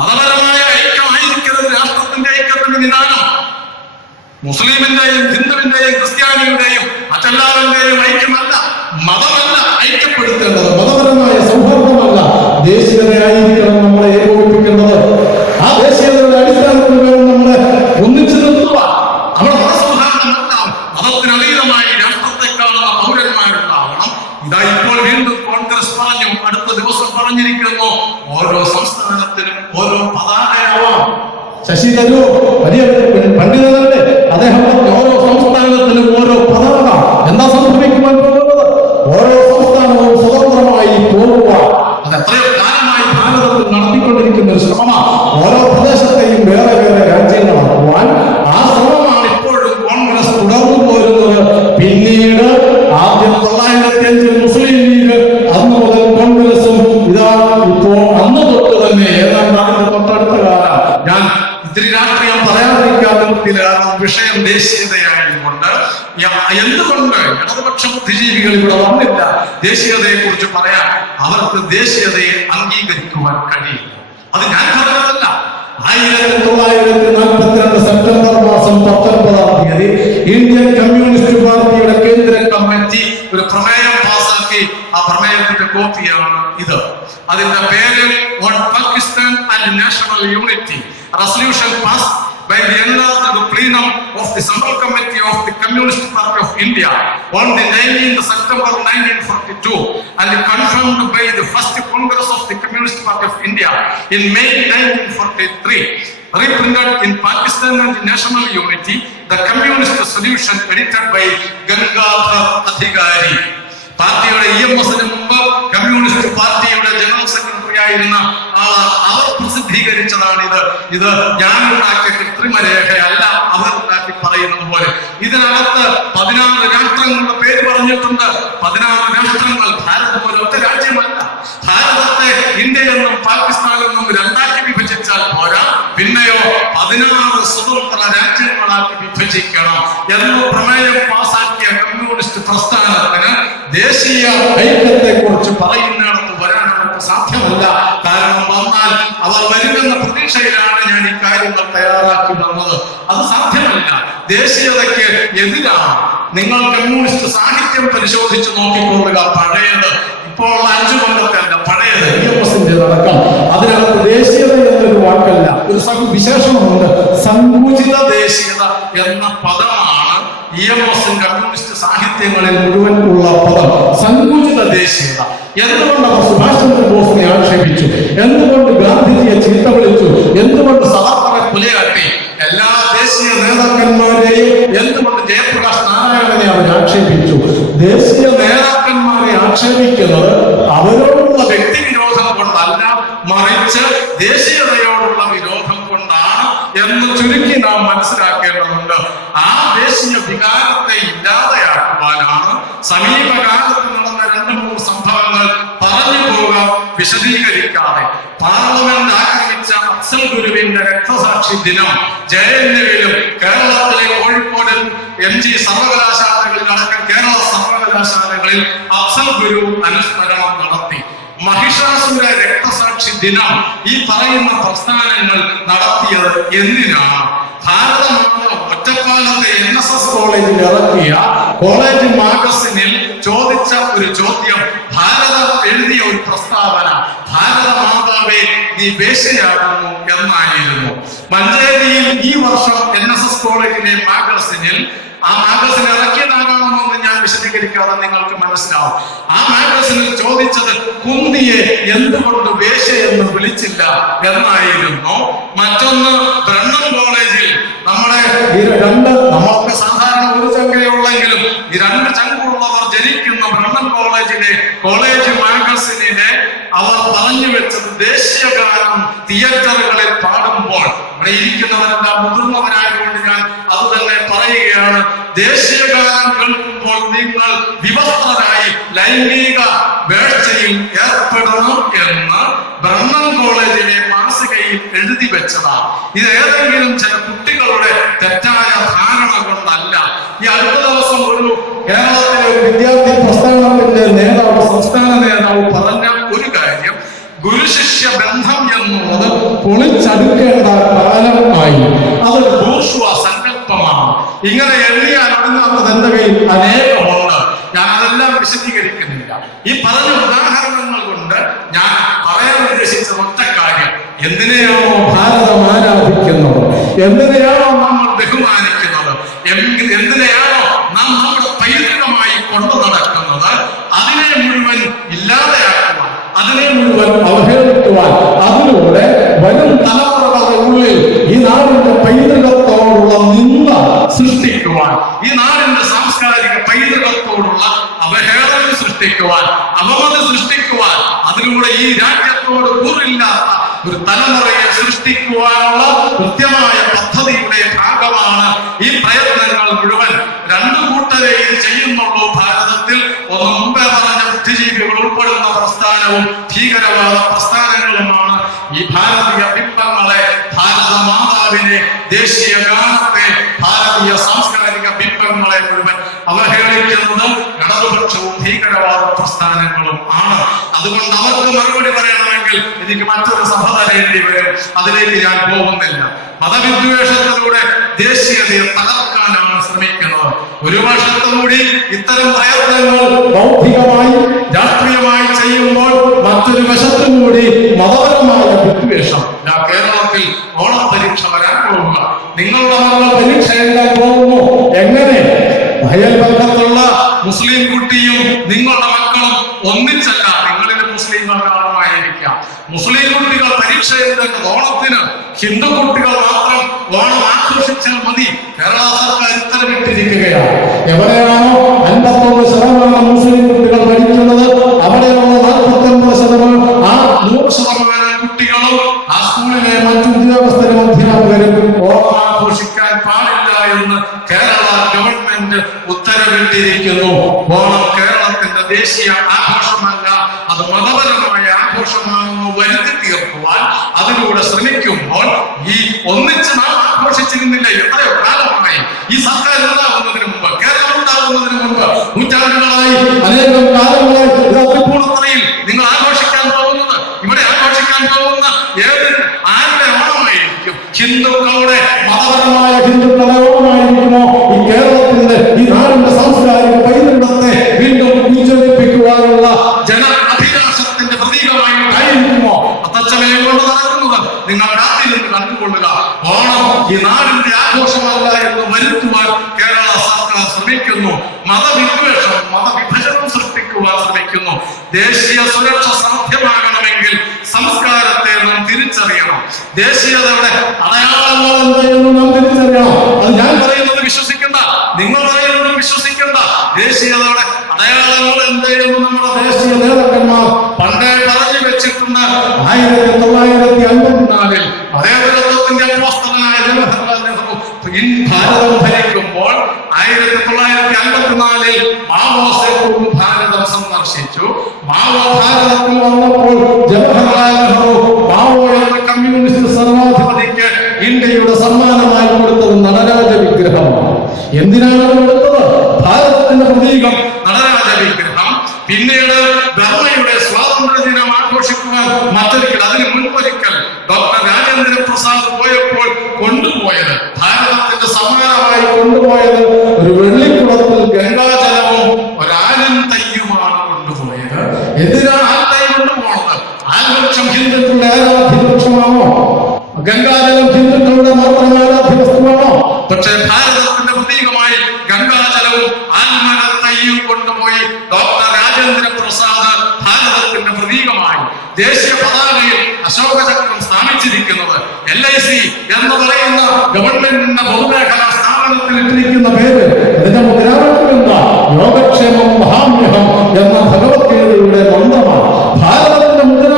മതപരമായ ഐക്യമായിരിക്കരുത് രാഷ്ട്രത്തിന്റെ ഐക്യത്തിന്റെ നിദാനം. മുസ്ലിമിന്റെയും ഹിന്ദുവിന്റെയും ക്രിസ്ത്യാനിയുടെയും മറ്റെല്ലാവരുടെയും ഐക്യമല്ല, മതമല്ല ഐക്യപ്പെടുത്തേണ്ടത്, മതപരമായ സൗഹാർദ്ദമല്ല, ദേശീയതയായിരിക്കണം നമ്മളെ ഏകോപിപ്പിക്കേണ്ടത്. ആ ദേശീയതയുടെ അടിസ്ഥാനത്തിൽ വേണം നമ്മളെ ഒന്നിച്ചു നിർത്തുക. നമ്മുടെ മതസൗഹാർദ്ദമല്ല, മതത്തിനതീതമായി രാഷ്ട്രത്തെ കാണുന്ന പൗരന്മാരുണ്ടാവണം. ഇതാ ഇപ്പോൾ വീണ്ടും കോൺഗ്രസ് പറഞ്ഞു, അടുത്ത ദിവസം പറഞ്ഞിരിക്കുന്നു, ഓരോ സംസ്ഥാനത്തിനും ഓരോ പതാകയാവാം. ശശി തരൂർ വലിയ പണ്ഡിതനല്ലേ, അദ്ദേഹം ഓരോ സംസ്ഥാനത്തിനും ഓരോ പതാക. എന്താ സംഭവിക്കുവാൻ പോകുന്നത്? ഓരോ സംസ്ഥാനവും സ്വതന്ത്രമായി പോവുക. അത് എത്രയോ കാലമായി ഭാരതത്തിൽ നടത്തിക്കൊണ്ടിരിക്കുന്ന ഒരു ശ്രമമാണ്. ഓരോ പ്രദേശത്തെയും വേറെ വേറെ രാജ്യങ്ങളാക്കുവാൻ ആ ശ്രമമാണ് ഇപ്പോഴും കോൺഗ്രസ് തുടർന്നു പോരുന്നത്. പിന്നീട് ആദ്യം 1905 മുസ്ലിം ലീഗ്, അന്ന് മുതൽ കോൺഗ്രസും, ഇതാ ഇപ്പോ അന്ന് തൊട്ട് തന്നെ ഏതാണ്ട് അതിന്റെ തൊട്ടടുത്ത കാലം, ഞാൻ ഇത്തിരി രാഷ്ട്രീയം പറയാതിരിക്കാൻ നിവൃത്തിയില്ല, കാരണം വിഷയം ദേശീയതയായതുകൊണ്ട്. എന്തുകൊണ്ട് ഇടതുപക്ഷ ബുദ്ധിജീവികൾ ഇവിടെ വന്നില്ല ദേശീയതയെ കുറിച്ച് പറയാൻ? അവർക്ക് ദേശീയതയെ അംഗീകരിക്കുവാൻ കഴിയില്ല. അത് ഞാൻ പറഞ്ഞതല്ല. 1942 സെപ്റ്റംബർ മാസം 19-ാം തീയതി ഇന്ത്യൻ കമ്മ്യൂണിസ്റ്റ് പാർട്ടിയുടെ കേന്ദ്ര കമ്മിറ്റി ഒരു പ്രമേയം പാസാക്കി. ആ പ്രമേയത്തിന്റെ കോപ്പിയാണ് ഇത്. അതിന്റെ പേര് on Pakistan and national unity, resolution passed by the enlarged plenum of the Central Committee of the Communist Party of India on the 19th September 1942 and confirmed by the First Congress of the Communist Party of India in May 1943. Reprinted in Pakistan and National Unity, the Communist Solution edited by Gangadhar Adhikari. പാർട്ടിയുടെ EMSന് മുമ്പ് communist പാർട്ടിയുടെ general secretary ആയിരുന്ന അവർ പ്രസിദ്ധീകരിച്ചതാണ് ഇത്. ഇത് ഞാനുണ്ടാക്കിയ കൃത്രിമരേഖയല്ല, അവരുണ്ടാക്കി പറയുന്നത് പോലെ. ഇതിനകത്ത് 16 രാഷ്ട്രങ്ങളുടെ പേര് പറഞ്ഞിട്ടുണ്ട്. 16 രാഷ്ട്രങ്ങൾ. ഭാരതം ഒരൊറ്റ രാജ്യമല്ല. ഭാരതത്തെ ഇന്ത്യയെന്നും പാകിസ്ഥാനെന്നും രണ്ടാക്കി വിഭജിച്ചാൽ പോരാ, പിന്നെയോ 16 സ്വതന്ത്ര രാജ്യങ്ങളാക്കി വിഭജിക്കണം എന്ന് പ്രമേയം പാസാക്കിയ കമ്മ്യൂണിസ്റ്റ് പ്രസ്ഥാനത്തിന് ദേശീയ ഐക്യത്തെ കുറിച്ച് പറയുന്നിടത്ത് വരാൻ നമുക്ക് സാധ്യമല്ല. കാരണം വന്നാൽ അവർ വരുമെന്ന പ്രതീക്ഷയിലാണ് ഞാൻ ഈ കാര്യങ്ങൾ തയ്യാറാക്കി വന്നത്. അത് സാധ്യമല്ല. ദേശീയതയ്ക്ക് എതിരാണ്. നിങ്ങൾ കമ്മ്യൂണിസ്റ്റ് സാഹിത്യം പരിശോധിച്ച് നോക്കിക്കൊള്ളുക. പഴയത്, ഇപ്പോൾ 5 കൊല്ലത്തെ അല്ല, പഴയത് EMSന്റെ അടക്കം. അതിനകത്ത് ദേശീയത എന്നൊരു വാക്കല്ല, ഒരു വിശേഷണമുണ്ട്. സങ്കുചിത ദേശീയത എന്ന പദമാണ് EMS കമ്മ്യൂണിസ്റ്റ് സാഹിത്യങ്ങളിൽ മുഴുവൻ ഉള്ള പദം. സങ്കുചിത ദേശീയത. എന്തുകൊണ്ട് അവർ സുഭാഷ് ചന്ദ്രബോസിനെ ആക്ഷേപിച്ചു? എന്തുകൊണ്ട് ഗാന്ധിജിയെ ചീത്ത വിളിച്ചു? എന്തുകൊണ്ട് സവർക്കറെ പുലയാട്ടി? എല്ലാ ദേശീയ നേതാക്കന്മാരെയും എന്തുകൊണ്ട് ജയപ്രകാശ് നാരായണനെ അവർ ആക്ഷേപിച്ചു? ദേശീയ നേതാക്കന്മാരെ ആക്ഷേപിക്കുന്നത് അവരോടുള്ള വ്യക്തിവിരോധം കൊണ്ടല്ല, മറിച്ച് ദേശീയതയോടുള്ള വിരോധം കൊണ്ടാണ് എന്ന് ചുരുക്കി നാം മനസ്സിലാക്കേണ്ടതുണ്ട്. ആ ദേശീയ വികാരത്തെ ഇല്ലാതെയാക്കുവാനാണ് സമീപകാലത്ത് നടന്ന 2-3 സംഭവങ്ങൾ പറഞ്ഞു പോകാം വിശദീകരിക്കാതെ. പാർലമെന്റ് ആക്രമിച്ച അഫ്സൽ ഗുരുവിന്റെ രക്തസാക്ഷി ദിനം JNUവിലും കേരളത്തിലെ കോഴിക്കോട് MG സർവകലാശാലകളിൽ അടക്കം കേരള സർവകലാശാലകളിൽ അഫ്സൽ ഗുരു അനുസ്മരണം നടത്തി. മഹിഷാസുര രക്തസാക്ഷി ദിനം ഈ പറയുന്ന പ്രസ്ഥാനങ്ങൾ നടത്തിയത് എന്തിനാണ്? ഭാരതമാണ് ഒറ്റപ്പാലത്തെ NSS കോളേജിൽ ഇറക്കിയ കോളേജ് മാഗസിനിൽ ചോദിച്ച ഒരു ചോദ്യം, ഭാരതം എഴുതിയ ഒരു പ്രസ്താവന, ഭാരത മാതാവേ നീ വേശ്യയാകുന്നു എന്നായിരുന്നു. മഞ്ചേരിയിൽ ഈ വർഷം NSS കോളേജിലെ മാഗസിനിൽ, ആ മാഗസിൻ ഇറക്കിയതാകണമെന്ന് ഞാൻ വിശദീകരിക്കാതെ നിങ്ങൾക്ക് മനസ്സിലാവും. ആ മാഗസിനിൽ ചോദിച്ചത് കുന്തിയെ എന്തുകൊണ്ട് വേശ്യ എന്ന് വിളിച്ചില്ല എന്നായിരുന്നു. മറ്റൊന്ന്, ബ്രണ്ണൻ കോളേജിൽ നമ്മുടെ നമ്മൾക്ക് സാധാരണ ഒരു ചങ്കയുള്ളെങ്കിലും ഈ 2 ചങ്കുള്ളവർ ജനിക്കുന്ന ബ്രണ്ണൻ കോളേജിലെ കോളേജ് മാഗസിനിലെ അവർ പറഞ്ഞു വെച്ചത് ദേശീയഗാനം തിയേറ്ററുകളിൽ പാടുമ്പോൾ, ഇവിടെ ഇരിക്കുന്നവരെല്ലാം മുതിർന്നവരായതുകൊണ്ട് ഞാൻ അത് തന്നെ പറയുകയാണ്, ദേശീയഗാനം കേൾക്കുമ്പോൾ നിങ്ങൾ വിവസ്ത്രരായി ലൈംഗിക വേഴ്ചയിൽ ഏർപ്പെടണം എന്ന് ബ്രണ്ണൻ കോളേജിലെ മാസികയിൽ എഴുതി വെച്ചതാണ്. ഇത് ഏതെങ്കിലും ചില കുട്ടികളുടെ തെറ്റായ ധാരണ കൊണ്ടല്ല. ഈ അടുത്ത ദിവസം ഒരു കേരളത്തിലെ വിദ്യാർത്ഥി പ്രസ്ഥാനത്തിന്റെ നേതാവ്, സംസ്ഥാന നേതാവ് പറഞ്ഞ ഒരു കാര്യം, ഗുരുശിഷ്യ ബന്ധം എന്നുള്ളത് പൊളിച്ചടുക്കേണ്ട കാലമായി. അതൊരു ബൂർഷ്വാ സങ്കല്പമാണ്. ഇങ്ങനെ എണ്ണിയാൽ ഒടുങ്ങാത്തത് എന്റെ കയ്യിൽ അനേകമുണ്ട്. ഞാൻ അതെല്ലാം വിശദീകരിക്കുന്നില്ല. ഈ പറഞ്ഞ ഉദാഹരണങ്ങൾ കൊണ്ട് ഞാൻ പറയാൻ ഉദ്ദേശിച്ച ഒറ്റ കാര്യം, എന്തിനെയാണോ ഭാരതം ആരാധിക്കുന്നത്, എന്തിനെയാണോ നമ്മൾ ബഹുമാനിക്കുന്നത്, എന്തിനെയാണോ നാം നമ്മുടെ പൈതൃകമായി കൊണ്ടു നടക്കുന്നത്, അതിനെ മുഴുവൻ ഇല്ലാതെയാക്കുവാൻ, അതിനെ മുഴുവൻ അവഹേളിക്കുവാൻ, അതിലൂടെ വരും തലമുറകളുടെ ഉള്ളിൽ ഈ നാടിന്റെ പൈതൃകത്തോടുള്ള നിന്ദ സൃഷ്ടിക്കുവാൻ, ഈ നാടിന്റെ സാംസ്കാരിക പൈതൃകത്തോടുള്ള അവഹേളനം സൃഷ്ടിക്കുവാൻ, അവമതി സൃഷ്ടിക്കുവാൻ, അതിലൂടെ ഈ രാജ്യത്തോട് കൂറില്ലാത്ത ഒരു തലമുറയെ സൃഷ്ടിക്കുവാനുള്ള കൃത്യമായ പദ്ധതിയുടെ ഭാഗമാണ് ഈ പ്രയത്നങ്ങൾ മുഴുവൻ. രണ്ടു കൂട്ടരെ ഇത് ചെയ്യുന്നുള്ളൂ ഭാരതത്തിൽ. ഒന്ന് മുമ്പേ പറഞ്ഞ ബുദ്ധിജീവികൾ ഉൾപ്പെടുന്ന പ്രസ്ഥാനവും ഭീകരവാദ പ്രസ്ഥാനങ്ങളുമാണ് ഈ ഭാരതീയ ബിംബങ്ങളെ, ഭാരത മാതാവിനെ, ദേശീയ ഗാനത്തെ, ഭാരതീയ സാംസ്കാരിക ബിംബങ്ങളെ മുഴുവൻ അവഹേളിക്കുന്നത് ഇടതുപക്ഷവും ഭീകരവാദ പ്രസ്ഥാനങ്ങളും ആണ്. അതുകൊണ്ട് അവർക്ക് മറുപടി പറയണമെങ്കിൽ എനിക്ക് മറ്റൊരു സഭ തരേണ്ടി വരും. അതിലേക്ക് ഞാൻ പോകുന്നില്ല. മതവിദ്വേഷത്തിലൂടെ ദേശീയതയെ തകർക്കാനാണ് ശ്രമിക്കുന്നത്. ഒരു വശത്തുകൂടി ഇത്തരം പ്രയത്നങ്ങൾ ബൗദ്ധികമായി രാഷ്ട്രീയമായി ചെയ്യുമ്പോൾ, മറ്റൊരു വശത്തുകൂടി മതപരമായ വിദ്വേഷം. ഞാൻ കേരളത്തിൽ ഓണപരീക്ഷ വരാൻ പോകുക, നിങ്ങളുടെ മക്കൾ പരീക്ഷ എഴുതാൻ പോകുന്നു. എങ്ങനെ അയൽപക്കത്തുള്ള മുസ്ലിം കുട്ടിയും നിങ്ങളുടെ മക്കളും ഒന്നിച്ചല്ല, നിങ്ങളിലെ മുസ്ലിങ്ങൾ കാണുമായിരിക്കാം. മുസ്ലിം കുട്ടികൾ പരീക്ഷ എഴുതുന്നത് ഓണത്തിന്, ഹിന്ദു കുട്ടികൾ മാത്രം ഓണം ആഘോഷിച്ചാൽ മതി. കേരള സർക്കാർ ഉത്തരവിട്ടിരിക്കുകയാണ്. എവിടെയാണോ 51% മുസ്ലിം കുട്ടികൾ പഠിക്കുന്നത്, അവിടെയുള്ള 49% ആ 100% കുട്ടികളും ആ സ്കൂളിലെ മറ്റു ഉദ്യോഗസ്ഥരും അധ്യാപകരും ഓണം ആഘോഷിക്കാൻ പാടില്ല എന്ന് കേരള ഗവൺമെന്റ് ഉത്തരവിട്ടിരിക്കുന്നു. ഓണം കേരളത്തിന്റെ ദേശീയ ആഘോഷമല്ല, അത് മതപരമായ ആഘോഷമാണെന്ന് വരുത്തി തീർക്കുവാൻ അതിലൂടെ ശ്രമിക്കുമ്പോൾ, ഈ ഒന്നിച്ച് നാം ആഘോഷിച്ചിരുന്നില്ല എത്രയോ കാലമായി. ഈ സർക്കാർ ഉണ്ടാകുന്നതിന് മുമ്പ്, കേരളം ഉണ്ടാകുന്നതിന് മുമ്പ്, നൂറ്റാണ്ടുകളായി, അനേകം കാലങ്ങളായി തൃപ്പൂണിത്തുറയിൽ നിങ്ങൾ ആഘോഷിക്കാൻ പോകുന്നത്, ഇവിടെ ആഘോഷിക്കാൻ പോകുന്ന ആരുടെ ഓണമായിരിക്കും? ഹിന്ദുക്കളുടെ മതപരമായ ഹിന്ദുക്കളുടെ ഓണമായിരിക്കുമോ? ഈ കേരളത്തിന്റെ, ഈ നാടിന്റെ സാംസ്കാരിക പൈതൃകത്തെ വീണ്ടും ഉജ്ജ്വലിപ്പിക്കുവാനുള്ള ജന അഭിലാഷത്തിന്റെ പ്രതീകമായിട്ടായിരിക്കുമോ അത്തച്ചമയം കൊണ്ട് നടക്കുന്നത്? നിങ്ങൾ രാത്രിയിൽ കണ്ടുകൊള്ളുക. ഓണം ഈ നാടിന്റെ ആഘോഷമല്ല എന്ന് വരുത്തുവാൻ കേരള സർക്കാർ ശ്രമിക്കുന്നു. മതവിദ്വേഷം, മതവിഭജനം സൃഷ്ടിക്കുവാൻ ശ്രമിക്കുന്നു. ദേശീയ സുരക്ഷ സാധ്യമാകണമെങ്കിൽ സംസ്കാരത്തെ നാം തിരിച്ചറിയണം. ദേശീയതയുടെ അടയാളങ്ങൾ എന്താണെന്ന് നാം തിരിച്ചറിയണം. അത് ഞാൻ പറയുന്നത് വിശ്വസിക്കണ്ട, നിങ്ങൾ പറയുന്നത് വിശ്വസിക്കണ്ട. ദേശീയതയുടെ അടയാളങ്ങൾ എന്തായിരുന്നു നമ്മുടെ ദേശീയ നേതാക്കന്മാർ പണ്ടേ പറഞ്ഞു വെച്ചിട്ടുണ്ട്. 1954 അതേതരത്വത്തിന്റെ അപ്പോസ്തലനായ ജവഹർലാൽ നെഹ്റു ഭാരതം ഭരിക്കുമ്പോൾ 1954 മാവോ സേതുവും ഭാരതം സന്ദർശിച്ചു. മാവോ ഭാരതത്തിൽ വന്നപ്പോൾ ജവഹർലാൽ നെഹ്റു മാവോ എന്ന കമ്മ്യൂണിസ്റ്റ് സർവാധിപതിക്ക് ഇന്ത്യയുടെ സമ്മാനമായി കൊടുത്തത് നടരാജ വിഗ്രഹമാണ്. എന്തിനാണ് കൊടുത്തത്? ഭാരതത്തിന്റെ പ്രതീകം നടരാജ വിഗ്രഹം. പിന്നീട് ബർമയുടെ സ്വാതന്ത്ര്യ ദിനം ആഘോഷിക്കുവാൻ മറ്റൊരിക്കൽ, അതിന് മുൻപൊരിക്കൽ ഡോക്ടർ രാജേന്ദ്ര പ്രസാദ് പോയപ്പോൾ കൊണ്ടുപോയത്, ഭാരതത്തിന്റെ സമ്മാനമായി കൊണ്ടുപോയത് ഒരു വെള്ളിക്കുളത്തിൽ ഗംഗാജലവും ഒരാലിൻ തയ്യുമാണ് കൊണ്ടുപോയത്. എന്തിനാണ് ആൽ തൈ കൊണ്ടുപോകുന്നത്? ആൽവൃക്ഷം ഹിന്ദുക്കളുടെ ആരാധ്യവൃക്ഷമാണോ? ഗംഗാജലം ഹിന്ദുക്കളുടെ മാത്രം ആരാധ്യ വസ്തുവാണോ? പക്ഷേ ഭാരതത്തിന്റെ പ്രതീകമായി ഗംഗാജലവും ആൽമര തയ്യും കൊണ്ടുപോയി ഡോക്ടർ രാജേന്ദ്ര പ്രസാദ് ഭാരതത്തിന്റെ പ്രതീകമായി ദേശീയ പതാകയിൽ അശോകചക്രം സ്ഥാപിച്ചിരിക്കുന്നത്. LIC എന്ന് പറയുന്ന ഗവൺമെന്റിന്റെ പൊതുമേഖലാ സ്ഥാപനത്തിൽ ഇട്ടിരിക്കുന്ന പേര്, അതിന്റെ മുദ്രാവാക്യം എന്താ? യോഗക്ഷേമം മഹാമ്യഹം എന്ന ഭഗവത്ഗീതയുടെ മന്ത്രമാണ്. ഭാരതത്തിന്റെ മുദ്ര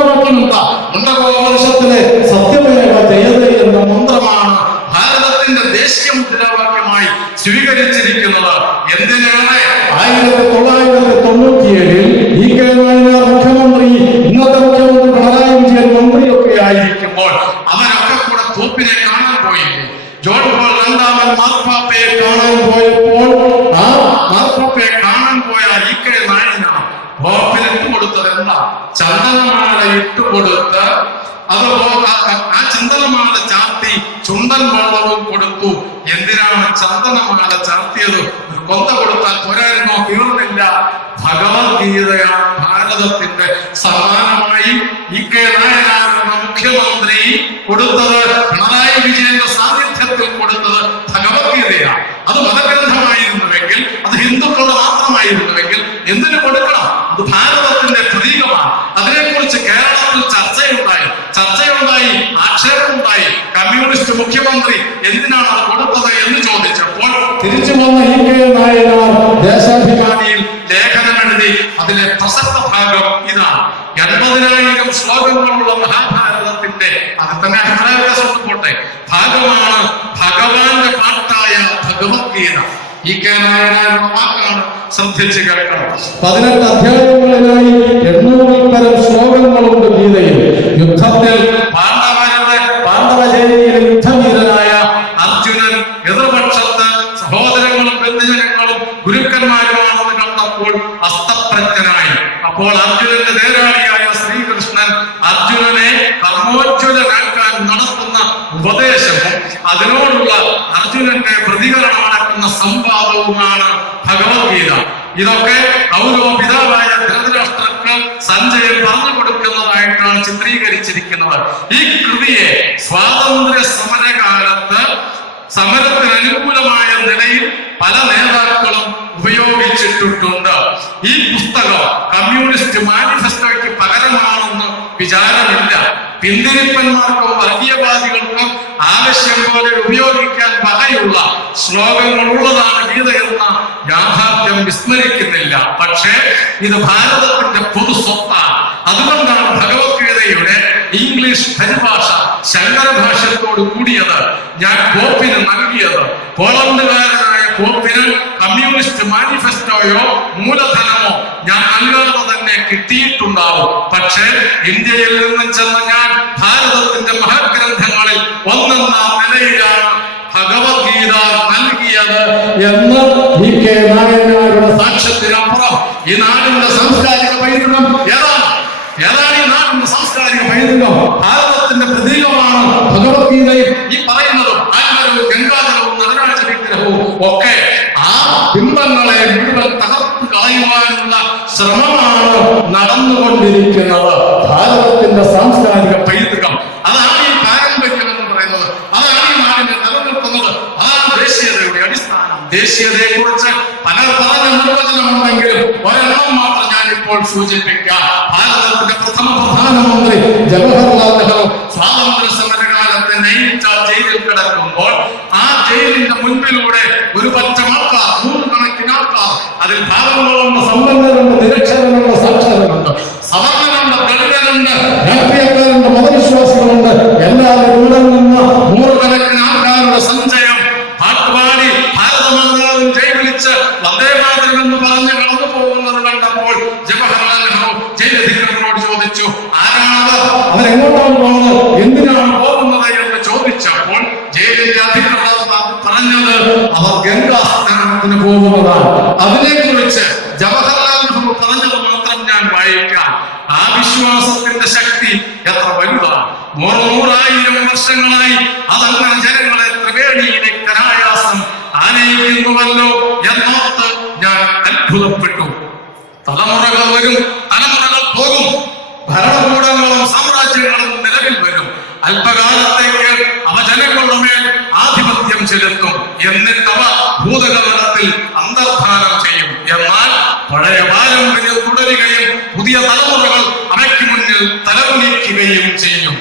1997 EK നായനാർ മുഖ്യമന്ത്രി, ഇന്നത്തെ മുഖ്യമന്ത്രി പിണറായി വിജയൻ മന്ത്രിയൊക്കെ ആയിരിക്കുമ്പോൾ അവരൊക്കെ കൂടെ പോപ്പിനെ കാണാൻ പോയില്ലേ? ജോൺ പോൾ രണ്ടാമൻ മാർപ്പാപ്പയെ കാണാൻ പോയപ്പോൾ ആ മാർപ്പാപ്പയെ കാണാൻ പോയ EK നായനാർ പോപ്പിന് ഇട്ടുകൊടുത്തത് എന്താ? ചന്ദനമാല ഇട്ടുകൊടുത്ത് ആ ചന്ദനമാല ചാർത്തി ചുണ്ടൻ വെള്ളവും കൊടുത്തു. എന്തിനാണ് ചന്ദനമാല ചാർത്തിയത്? ഒരു കൊന്ത കൊടുത്താൽ പോരായിരുന്നോ? തീർന്നില്ല. ഭഗവത്ഗീതയാണ് ഭാരതത്തിന്റെ സമ്മാനമായി EK നായനാർ എന്ന മുഖ്യമന്ത്രി കൊടുത്തത്. പിണറായി വിജയന്റെ സാന്നിധ്യത്തിൽ കൊടുത്തത് ഭഗവത്ഗീതയാണ്. അത് മതഗ്രന്ഥമായിരുന്നുവെങ്കിൽ, അത് ഹിന്ദുക്കളുടെ മാത്രമായിരുന്നുവെങ്കിൽ എന്തിനു കൊടുക്കണം? അത് ഭാരതത്തിന്റെ പ്രതീകമാണ്. അതിനെക്കുറിച്ച് കേരളത്തിൽ ചർച്ചയുണ്ടായി, ആക്ഷേപമുണ്ടായി. കമ്മ്യൂണിസ്റ്റ് മുഖ്യമന്ത്രി എന്തിനാണ് അത് കൊടുത്തത് എന്ന് ചോദിച്ചപ്പോൾ തിരിച്ചു വന്ന EK നായനാർ ദേശാഭിമാനിയിൽ ലേഖനം എഴുതി. അതിലെ പ്രസക്ത ഭാഗം ഇതാണ്: 80,000 ശ്ലോകങ്ങളുള്ള മഹാഭാരതത്തിന്റെ, അത് തന്നെ അഭിപ്രായ വ്യത്യാസം പോട്ടെ, ഭാഗമാണ് ഭഗവാന്റെ പാട്ടായ ഭഗവത്ഗീത. EK നായനാരുടെ വാക്കാണ്, ശ്രദ്ധിച്ച് കേൾക്കണം. 18 അധ്യായങ്ങളിലായി 800-ൽ പരം ശ്ലോകങ്ങളുണ്ട് ഗീതയിൽ. യുദ്ധത്തിൽ പാണ്ഡവചേരിയിലെ യുദ്ധവീരനായ അർജുനൻ എതിർപക്ഷത്ത് സഹോദരങ്ങളും ബന്ധുജനങ്ങളും ഗുരുക്കന്മാരുമാണെന്ന് കണ്ടപ്പോൾ അസ്തപ്രജ്ഞനായി. അപ്പോൾ അർജുനന്റെ നേരാളിയായ ശ്രീകൃഷ്ണൻ അർജുനനെ കർമ്മോജ്വലനാക്കാൻ നടത്തുന്ന ഉപദേശവും അതിനോടുള്ള അർജുനന്റെ പ്രതികരണം അടക്കുന്ന സംവാദവുമാണ് ഭഗവത്ഗീത. ഇതൊക്കെ കൗരവ പിതാവായ ധൃതരാഷ്ട്രർക്ക് സഞ്ജയൻ പറഞ്ഞു കൊടുക്കുന്നതായിട്ടാണ് ചിത്രീകരിച്ചിരിക്കുന്നത്. ഈ കൃതിയെ സ്വാതന്ത്ര്യ സമരകാലത്ത് സമരത്തിന് അനുകൂലമായ നിലയിൽ പല നേതാക്കളും ഉപയോഗിച്ചിട്ടുണ്ട്. ഈ പുസ്തകം കമ്മ്യൂണിസ്റ്റ് മാനിഫെസ്റ്റോയ്ക്ക് പകരമാണെന്ന് വിചാരമില്ല. പിന്തിരിപ്പന്മാർക്കും വർഗീയവാദികൾക്കും ആവശ്യം പോലെ ഉപയോഗിക്കാൻ വകയുള്ള ശ്ലോകങ്ങളുള്ളതാണ് ഗീത എന്ന യാഥാർത്ഥ്യം വിസ്മരിക്കുന്നില്ല. പക്ഷേ ഇത് ഭാരതത്തിന്റെ പൊതു സ്വത്താണ്. അതുകൊണ്ടാണ് ഭഗവത്ഗീതയുടെ ഇംഗ്ലീഷ് പരിഭാഷ ശങ്കരഭാഷ്യത്തോട് കൂടിയത് ഞാൻ പോപ്പിന് നൽകിയത്. പോളണ്ടുകാരനായ പോപ്പിന് കമ്മ്യൂണിസ്റ്റ് മാനിഫെസ്റ്റോയോ മൂലധനമോ ഞാൻ നൽകാതെ തന്നെ കിട്ടിയിട്ടുണ്ടാവും. പക്ഷേ ഇന്ത്യയിൽ നിന്നും ചെന്ന ഞാൻ ഭാരതത്തിന്റെ മഹാഗ്രന്ഥങ്ങളിൽ ഒന്നെന്ന നിലയിലാണ് ഭഗവത്ഗീത നൽകിയത് എന്ന് EK നായനാരുടെ സാക്ഷ്യത്തിനപ്പുറം ഈ നാടിന്റെ സാംസ്കാരിക പൈതൃകം ഏതാണ് ഈ നാടിന്റെ സാംസ്കാരിക പൈതൃകം? ഭാരതത്തിന്റെ പ്രതീകമാണ് ഭഗവത്ഗീതയിൽ ഈ പറയുന്നതും. ആത്മരവും ഗംഗാധരവും നടരാജ വിഗ്രഹവും ഒക്കെ ആ ബിംബങ്ങളെ മുഴുവൻ തകർത്ത് കളയുവാനുള്ള ശ്രമമാണ് നടന്നുകൊണ്ടിരിക്കുന്നത്. ഭാരതത്തിന്റെ സാംസ്കാരിക പൈതൃകം അതാണ് ഈ പാരമ്പര്യം എന്ന് പറയുന്നത്. അതാണ് ഈ നാടിനെ നിലനിർത്തുന്നത്. അതാണ് ദേശീയതയുടെ അടിസ്ഥാനം. ദേശീയതയെ കുറിച്ച് പലർ പറഞ്ഞ നിർവചനമുണ്ടെങ്കിലും ഒരെണ്ണം മാത്രം ഞാൻ ഇപ്പോൾ സൂചിപ്പിക്കാം. ഭാരതത്തിന്റെ പ്രഥമ പ്രധാനമന്ത്രി ജവഹർലാൽ നെഹ്റു സ്വാതന്ത്ര്യ സമരകാലത്ത് നൈനിറ്റാൾ ജയിലിൽ കിടക്കുമ്പോൾ ആ ജയിലിന്റെ മുൻപിലൂടെ ഒരു പറ്റം ആൾക്കാർ, 100 കണക്കിന് ആൾക്കാർ, അതിൽ ഭാവങ്ങളുണ്ട്, സമ്പന്നരുണ്ട്, നിരക്ഷരനുണ്ട്, സാക്ഷരനുണ്ട്, സവർണനുണ്ട്, ദളിതനുണ്ട്, രാഷ്ട്രീയക്കാരുണ്ട്, മതവിശ്വാസികളുണ്ട്, എല്ലാവരും ഇവിടെ നിന്ന് 100 കണക്കിന് ആൾക്കാരുടെ സഞ്ചയം പാട്ടുപാടി ഭാരതമാതാവിൻ ജയ് വിളിച്ച് വന്ദേമാതരം എന്ന് പറഞ്ഞ് കടന്നു പോകുന്നത് കണ്ടപ്പോൾ ജവഹർലാൽ നെഹ്റു ജയിലധികൃതരോട് ചോദിച്ചു, ആരാണത്, അവരെങ്ങോട്ടാണ് പോകുന്നത്, എന്തിനാണ് പോകുന്നത് എന്ന് ചോദിച്ചപ്പോൾ ജയിലിന്റെ അധികൃതർ പറഞ്ഞത് അവർ ഗംഗാ സ്നാനത്തിന് പോകുന്നതാണ്. അതിനെക്കുറിച്ച് ജവഹർലാൽ നെഹ്റു പറഞ്ഞത് മാത്രം ഞാൻ വായിക്കാം. ആ വിശ്വാസത്തിന്റെ ശക്തി എത്ര വലുതാണ്! 100,000 വർഷങ്ങളായി അതങ്ങനെ ജനങ്ങളെ ത്രിവേണിയിലേക്ക് അനായാസം ആനയിക്കുന്നുവല്ലോ എന്നോർത്ത് ഞാൻ അത്ഭുതപ്പെട്ടു. തലമുറകൾ വരും, തലമുറകൾ പോകും, ഭരണകൂടങ്ങളും സാമ്രാജ്യങ്ങളും നിലവിൽ വരും. അല്പകാലത്തേക്ക് അവ ജനങ്ങളുടെ മേൽ ആധിപത്യം ചെലുത്തും. എന്നിട്ട് അവ ഭൂതകാലത്തിൽ അന്തർധാനം ചെയ്യും. എന്നാൽ പഴയ പാരമ്പര്യം തുടരുകയും പുതിയ തലമുറകൾ അവയ്ക്ക് മുന്നിൽ തലകുനിക്കുകയും ചെയ്യും.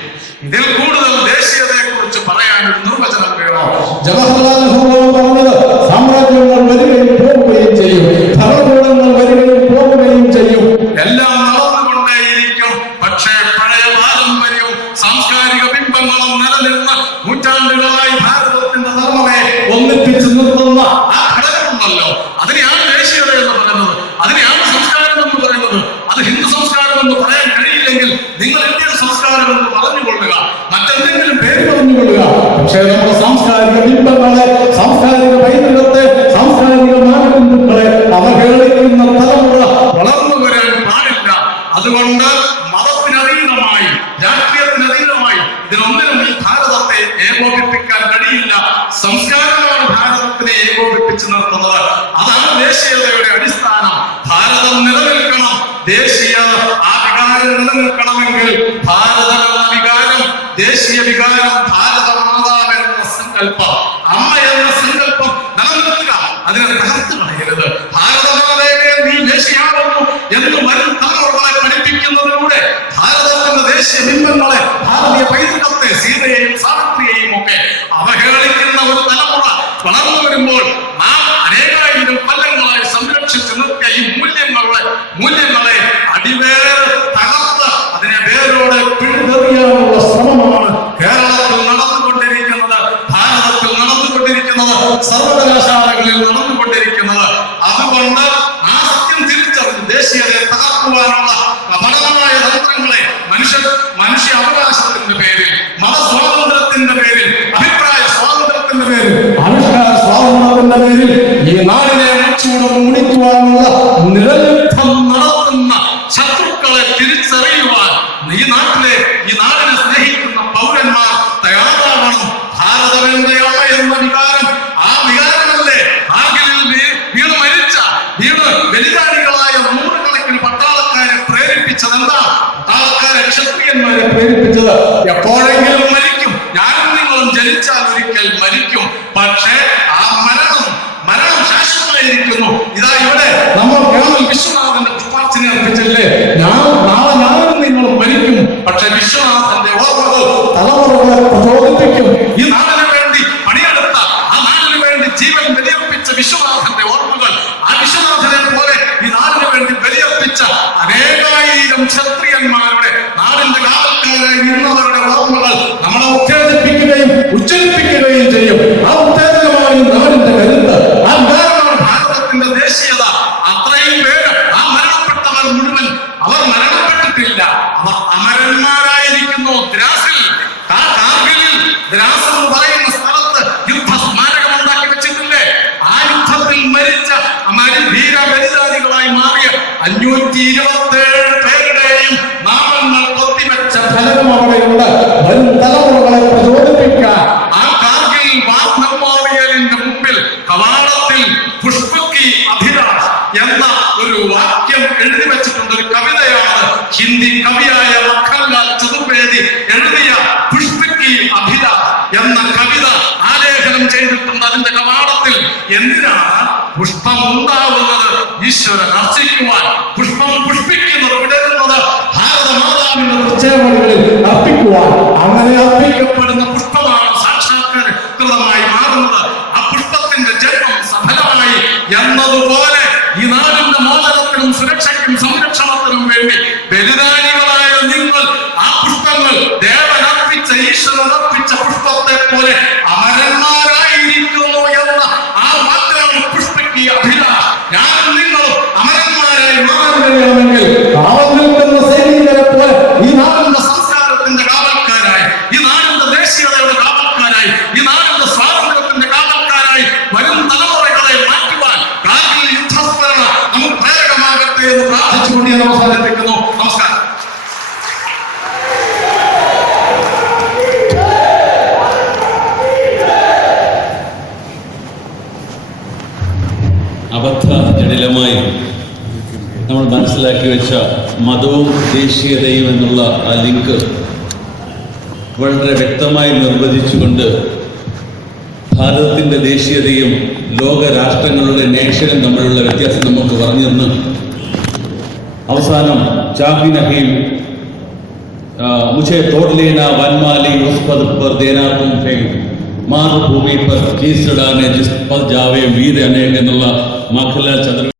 ഇതിൽ കൂടുതൽ ദേശീയതയെ കുറിച്ച് പറയാൻ ഒരു നിർവചനം വേണോ? ജവഹർലാൽ നെഹ്റു പറഞ്ഞത് സാമ്രാജ്യങ്ങൾ വരികയും പോവുകയും ചെയ്യും, ഭരണകൂടങ്ങൾ വരികയും പോവുകയും ചെയ്യും, എല്ലാം നടന്നുകൊണ്ടേയിരിക്കും. പക്ഷേ പഴയ പാരമ്പര്യവും സാംസ്കാരിക ബിംബങ്ങളും നിലനിന്ന് നൂറ്റാണ്ടുകളായി ഭാരതത്തിന്റെ തലമുറയെ ഒന്നിപ്പിച്ച് നിർത്തുന്ന ആ ഘടകമുണ്ടല്ലോ, അതിനെയാണ് ദേശീയത എന്ന് പറയുന്നത്. അത് ഹിന്ദു സംസ്കാരം എന്ന് പറയാൻ കഴിയില്ലെങ്കിൽ നിങ്ങൾ ഇന്ത്യൻ സംസ്കാരം എന്ന് പറഞ്ഞുകൊള്ളുക, മറ്റെന്തെങ്കിലും പേര് പറഞ്ഞുകൊള്ളുക. പക്ഷേ നമ്മുടെ സാംസ്കാരിക ബിംബങ്ങളെ, സാംസ്കാരിക പൈതൃകത്തെ, സാംസ്കാരിക മാനദണ്ഡങ്ങളെ അവഹേളിക്കുന്ന തലമുറ വളർന്നു വരാൻ പാടില്ല. അതുകൊണ്ട് മതത്തിനതീതമായി, രാഷ്ട്രീയത്തിനതീതമായി ഇതിനൊന്നിനും ഈ ഭാരതത്തെ ഏകോപിപ്പിക്കാൻ കഴിയില്ല. സംസ്കാരമാണ് ഭാരതത്തിനെ ഏകോപിപ്പിച്ച് നിർത്തുന്നത്. അതാണ് ദേശീയതയുടെ അടിസ്ഥാനം. ഭാരതം നിലനിൽക്കണം, ദേശീയ ആ വികാരം നിലനിൽക്കണമെങ്കിൽ ഭാരതം എന്ന വികാരം, ദേശീയ വികാരം, ഭാരത മാതാവ് എന്ന സങ്കല്പം, അമ്മ എന്ന സങ്കല്പം നിലനിർത്തുക. അതിനെ തകർത്ത് കളയരുത്. ഭാരതമാതയെ നീ ദേശീയമാകുന്നു എന്ന് വരും തലമുറകളെ പഠിപ്പിക്കുന്നതിലൂടെ ഭാരതത്തിന്റെ ദേശീയ ബിംബങ്ങളെ, ഭാരതീയ പൈതൃകത്തെ, സീതയെയും സാവിത്രിയെയും ഒക്കെ അവഹേളിക്കുന്ന ഒരു തലമുറ വളർന്നു വരുമ്പോൾ നാം അനേകായിരം കൊല്ലങ്ങളായി സംരക്ഷിച്ചു നിർത്തിയ ഈ മൂല്യങ്ങളെ അടിവേർ തകർത്ത് അതിനെ വേരോടെ പിഴുതെറിയാനുള്ള ശ്രമമാണ് കേരളത്തിൽ നടന്നുകൊണ്ടിരിക്കുന്നത്, ഭാരതത്തിൽ നടന്നുകൊണ്ടിരിക്കുന്നത്, സർവകലാശാലകളിൽ നടന്നുകൊണ്ടിരിക്കുന്നത്. അതുകൊണ്ട് ആ സത്യം തിരിച്ചറിഞ്ഞ് ദേശീയതയെ തകർക്കുവാനുള്ള അപകടമായ തന്ത്രങ്ങളെ മനുഷ്യ അവകാശത്തിന്റെ പേരിൽ, മതസ്വാതന്ത്ര്യത്തിന്റെ പേരിൽ, അഭിപ്രായ സ്വാതന്ത്ര്യത്തിന്റെ പേരിൽ, ആവിഷ്കാര സ്വാതന്ത്ര്യത്തിന്റെ പേരിൽ ഈ നാടിനെ മുടിക്കുവാനുള്ള നിരന്തരം നടത്തുന്ന ശത്രുക്കളെ തിരിച്ചറിയുവാൻ ഈ നാടിനെ സ്നേഹിക്കുന്ന പൗരന്മാർ തയ്യാറാവണം. ഭാരതമെന്റെ അമ്മ എന്ന വികാരം, ആ വികാരമല്ലേ കാർഗിലിൽ വീണ് മരിച്ച ബലിദാനികളായ നൂറുകണക്കിന് പട്ടാളക്കാരെ പ്രേരിപ്പിച്ചത്? എന്താ പട്ടാളക്കാരെ, ക്ഷത്രിയന്മാരെ പ്രേരിപ്പിച്ചത്? എപ്പോഴെങ്കിലും മരിക്കും, ഞാനും നിങ്ങളും ജനിച്ചാൽ ഒരിക്കൽ മരിക്കും. പക്ഷേ ആ മരണം ശാശ്വതമായിരിക്കുന്നു. ഇതാ ഇവിടെ നമ്മൾ കേവൽ വിശ്വനാഥന്റെ പുഷ്പാർച്ചന അർപ്പിച്ചില്ലേ? നാളെ ഞാനും നിങ്ങളും മരിക്കും. പക്ഷെ വിശ്വനാഥന്റെ ഓർമ്മകൾ തലമുറകളെ പ്രചോദിപ്പിക്കും. ഈ നാടിന് വേണ്ടി പണിയെടുത്ത, ആ നാടിന് വേണ്ടി ജീവൻ ബലിയർപ്പിച്ച വിശ്വനാഥന്റെ ഓർമ്മകൾ, ആ വിശ്വനാഥനെ പോലെ ഈ നാടിന് വേണ്ടി ബലിയർപ്പിച്ച അനേകായിരം ക്ഷത്രിയന്മാരുടെ, നാടിന്റെ കാവൽക്കാരായി നിന്നവരുടെ ഓർമ്മകൾ നമ്മളെ ഉത്തേജിപ്പിക്കുകയും ഉജ്ജ്വലിപ്പിക്കുകയും ചെയ്യും. ആ ഉത്തേജകമായ നാടിന്റെ കരുത്ത്, ആ വികാരമാണ് ഭാരതത്തിന്റെ ദേശീയത. അത്രയും പേര്, ആ മരണപ്പെട്ടവർ മുഴുവൻ അവർ മരണപ്പെട്ടിട്ടില്ല, അവർ അമരന്മാരായിരിക്കുന്നു. ദ്രാസിൽ, കാർഗിലിൽ ദ്രാസ് എന്ന് പറയുന്ന സ്ഥലത്ത് യുദ്ധ സ്മാരകം ഉണ്ടാക്കി വെച്ചിട്ടില്ലേ? ആ യുദ്ധത്തിൽ മരിച്ച വീരബലിദാനികളായി മാറിയ 527 പേരുടെയും നാമങ്ങൾ കൊത്തിവെച്ച ഫലകം അവിടെയുണ്ട്. വരും തലമുറകളെ പ്രചോദിപ്പിക്കാൻ ആ കാർഗിൽ വാർ മെമ്മോറിയലിന്റെ മുമ്പിൽ കവാടത്തിൽ പുഷ്പക്കി അഭിലാഷ് എന്ന ഒരു വാക്യം എഴുതി വെച്ചിട്ടുണ്ട്. ഒരു കവിതയാണ് ഹിന്ദി കവിയായ ലഖൻലാൽ ചതുർവേദി എഴുതിയ പുഷ്പക്കി അഭിലാഷ് എന്ന കവിത ആലേഖനം ചെയ്തിട്ടുണ്ട്. അതിന്റെ കവാടത്തിൽ എന്തിനാണ് പുഷ്പം ഉണ്ടാവുന്നത്? ഈശ്വരൻ അർച്ചിക്കുവാൻ. പുഷ്പം പുഷ്പിക്കുന്നത്, വിടരുന്നത് ഭാരതമാതാവിന്റെ പ്രത്യേകതകളിൽ അർപ്പിക്കുവാൻ. അങ്ങനെ അർപ്പിക്കപ്പെടുന്ന പുഷ്പമാണ് സാക്ഷാത്കൃതമായി മാറുന്നത്. ആ പുഷ്പത്തിന്റെ ജന്മം സഫലമായി എന്നതുപോലെ ഈ നാടിന്റെ മോചനത്തിനും സുരക്ഷയ്ക്കും സംരക്ഷണത്തിനും വേണ്ടി ബലിദാനികളായ നിങ്ങൾ ആ പുഷ്പങ്ങൾ, ദേവനർപ്പിച്ച, ഈശ്വരനർപ്പിച്ച പുഷ്പത്തെ പോലെ അമരന്മാരായിരിക്കുന്നു എന്ന ആ വാക്കാണ് പുഷ്പക്കി അഭിലാഷ്. ഞാനും നിങ്ങളും അമരന്മാരായി മാറാൻ കഴിയണമെങ്കിൽ കാവൽ നിൽക്കുന്ന സൈനികരെ പോലെ ഈ നാടിന്റെ സംസ്കാരത്തിന്റെ കാവൽക്കാരായി, ഈ നാടിന്റെ ദേശീയതയുടെ കാവൽക്കാരായി, ഈ നാടിന്റെ സ്വാതന്ത്ര്യത്തിന്റെ കാവൽക്കാരായി വരും തലമുറകളെ മാറ്റുവാൻ കാർഗിൽ യുദ്ധസ്മരണ നമുക്ക് പ്രേരകമാകട്ടെ എന്ന് പ്രാർത്ഥിച്ചുകൊണ്ട് ഞാൻ അവസാനിപ്പിക്കുന്നു. നമസ്കാരം. അബദ്ധജടിലമായി നമ്മൾ മനസ്സിലാക്കി വെച്ച മതവും ദേശീയതയും എന്നുള്ള ആ ലിങ്ക് വളരെ വ്യക്തമായി നിർവചിച്ചുകൊണ്ട് ഭാരതത്തിൻ്റെ ദേശീയതയും ലോക രാഷ്ട്രങ്ങളുടെ നേഷനും തമ്മിലുള്ള വ്യത്യാസം നമുക്ക് പറഞ്ഞു തന്ന് അവസാനം चाबी नहीं मुझे तोड़ लेना वनमाली उस पद पर देना तुम फेंक मातृभूमि पर कीस चढ़ाने जिस पद जावे वीर अनेक माखनलाल चंद्र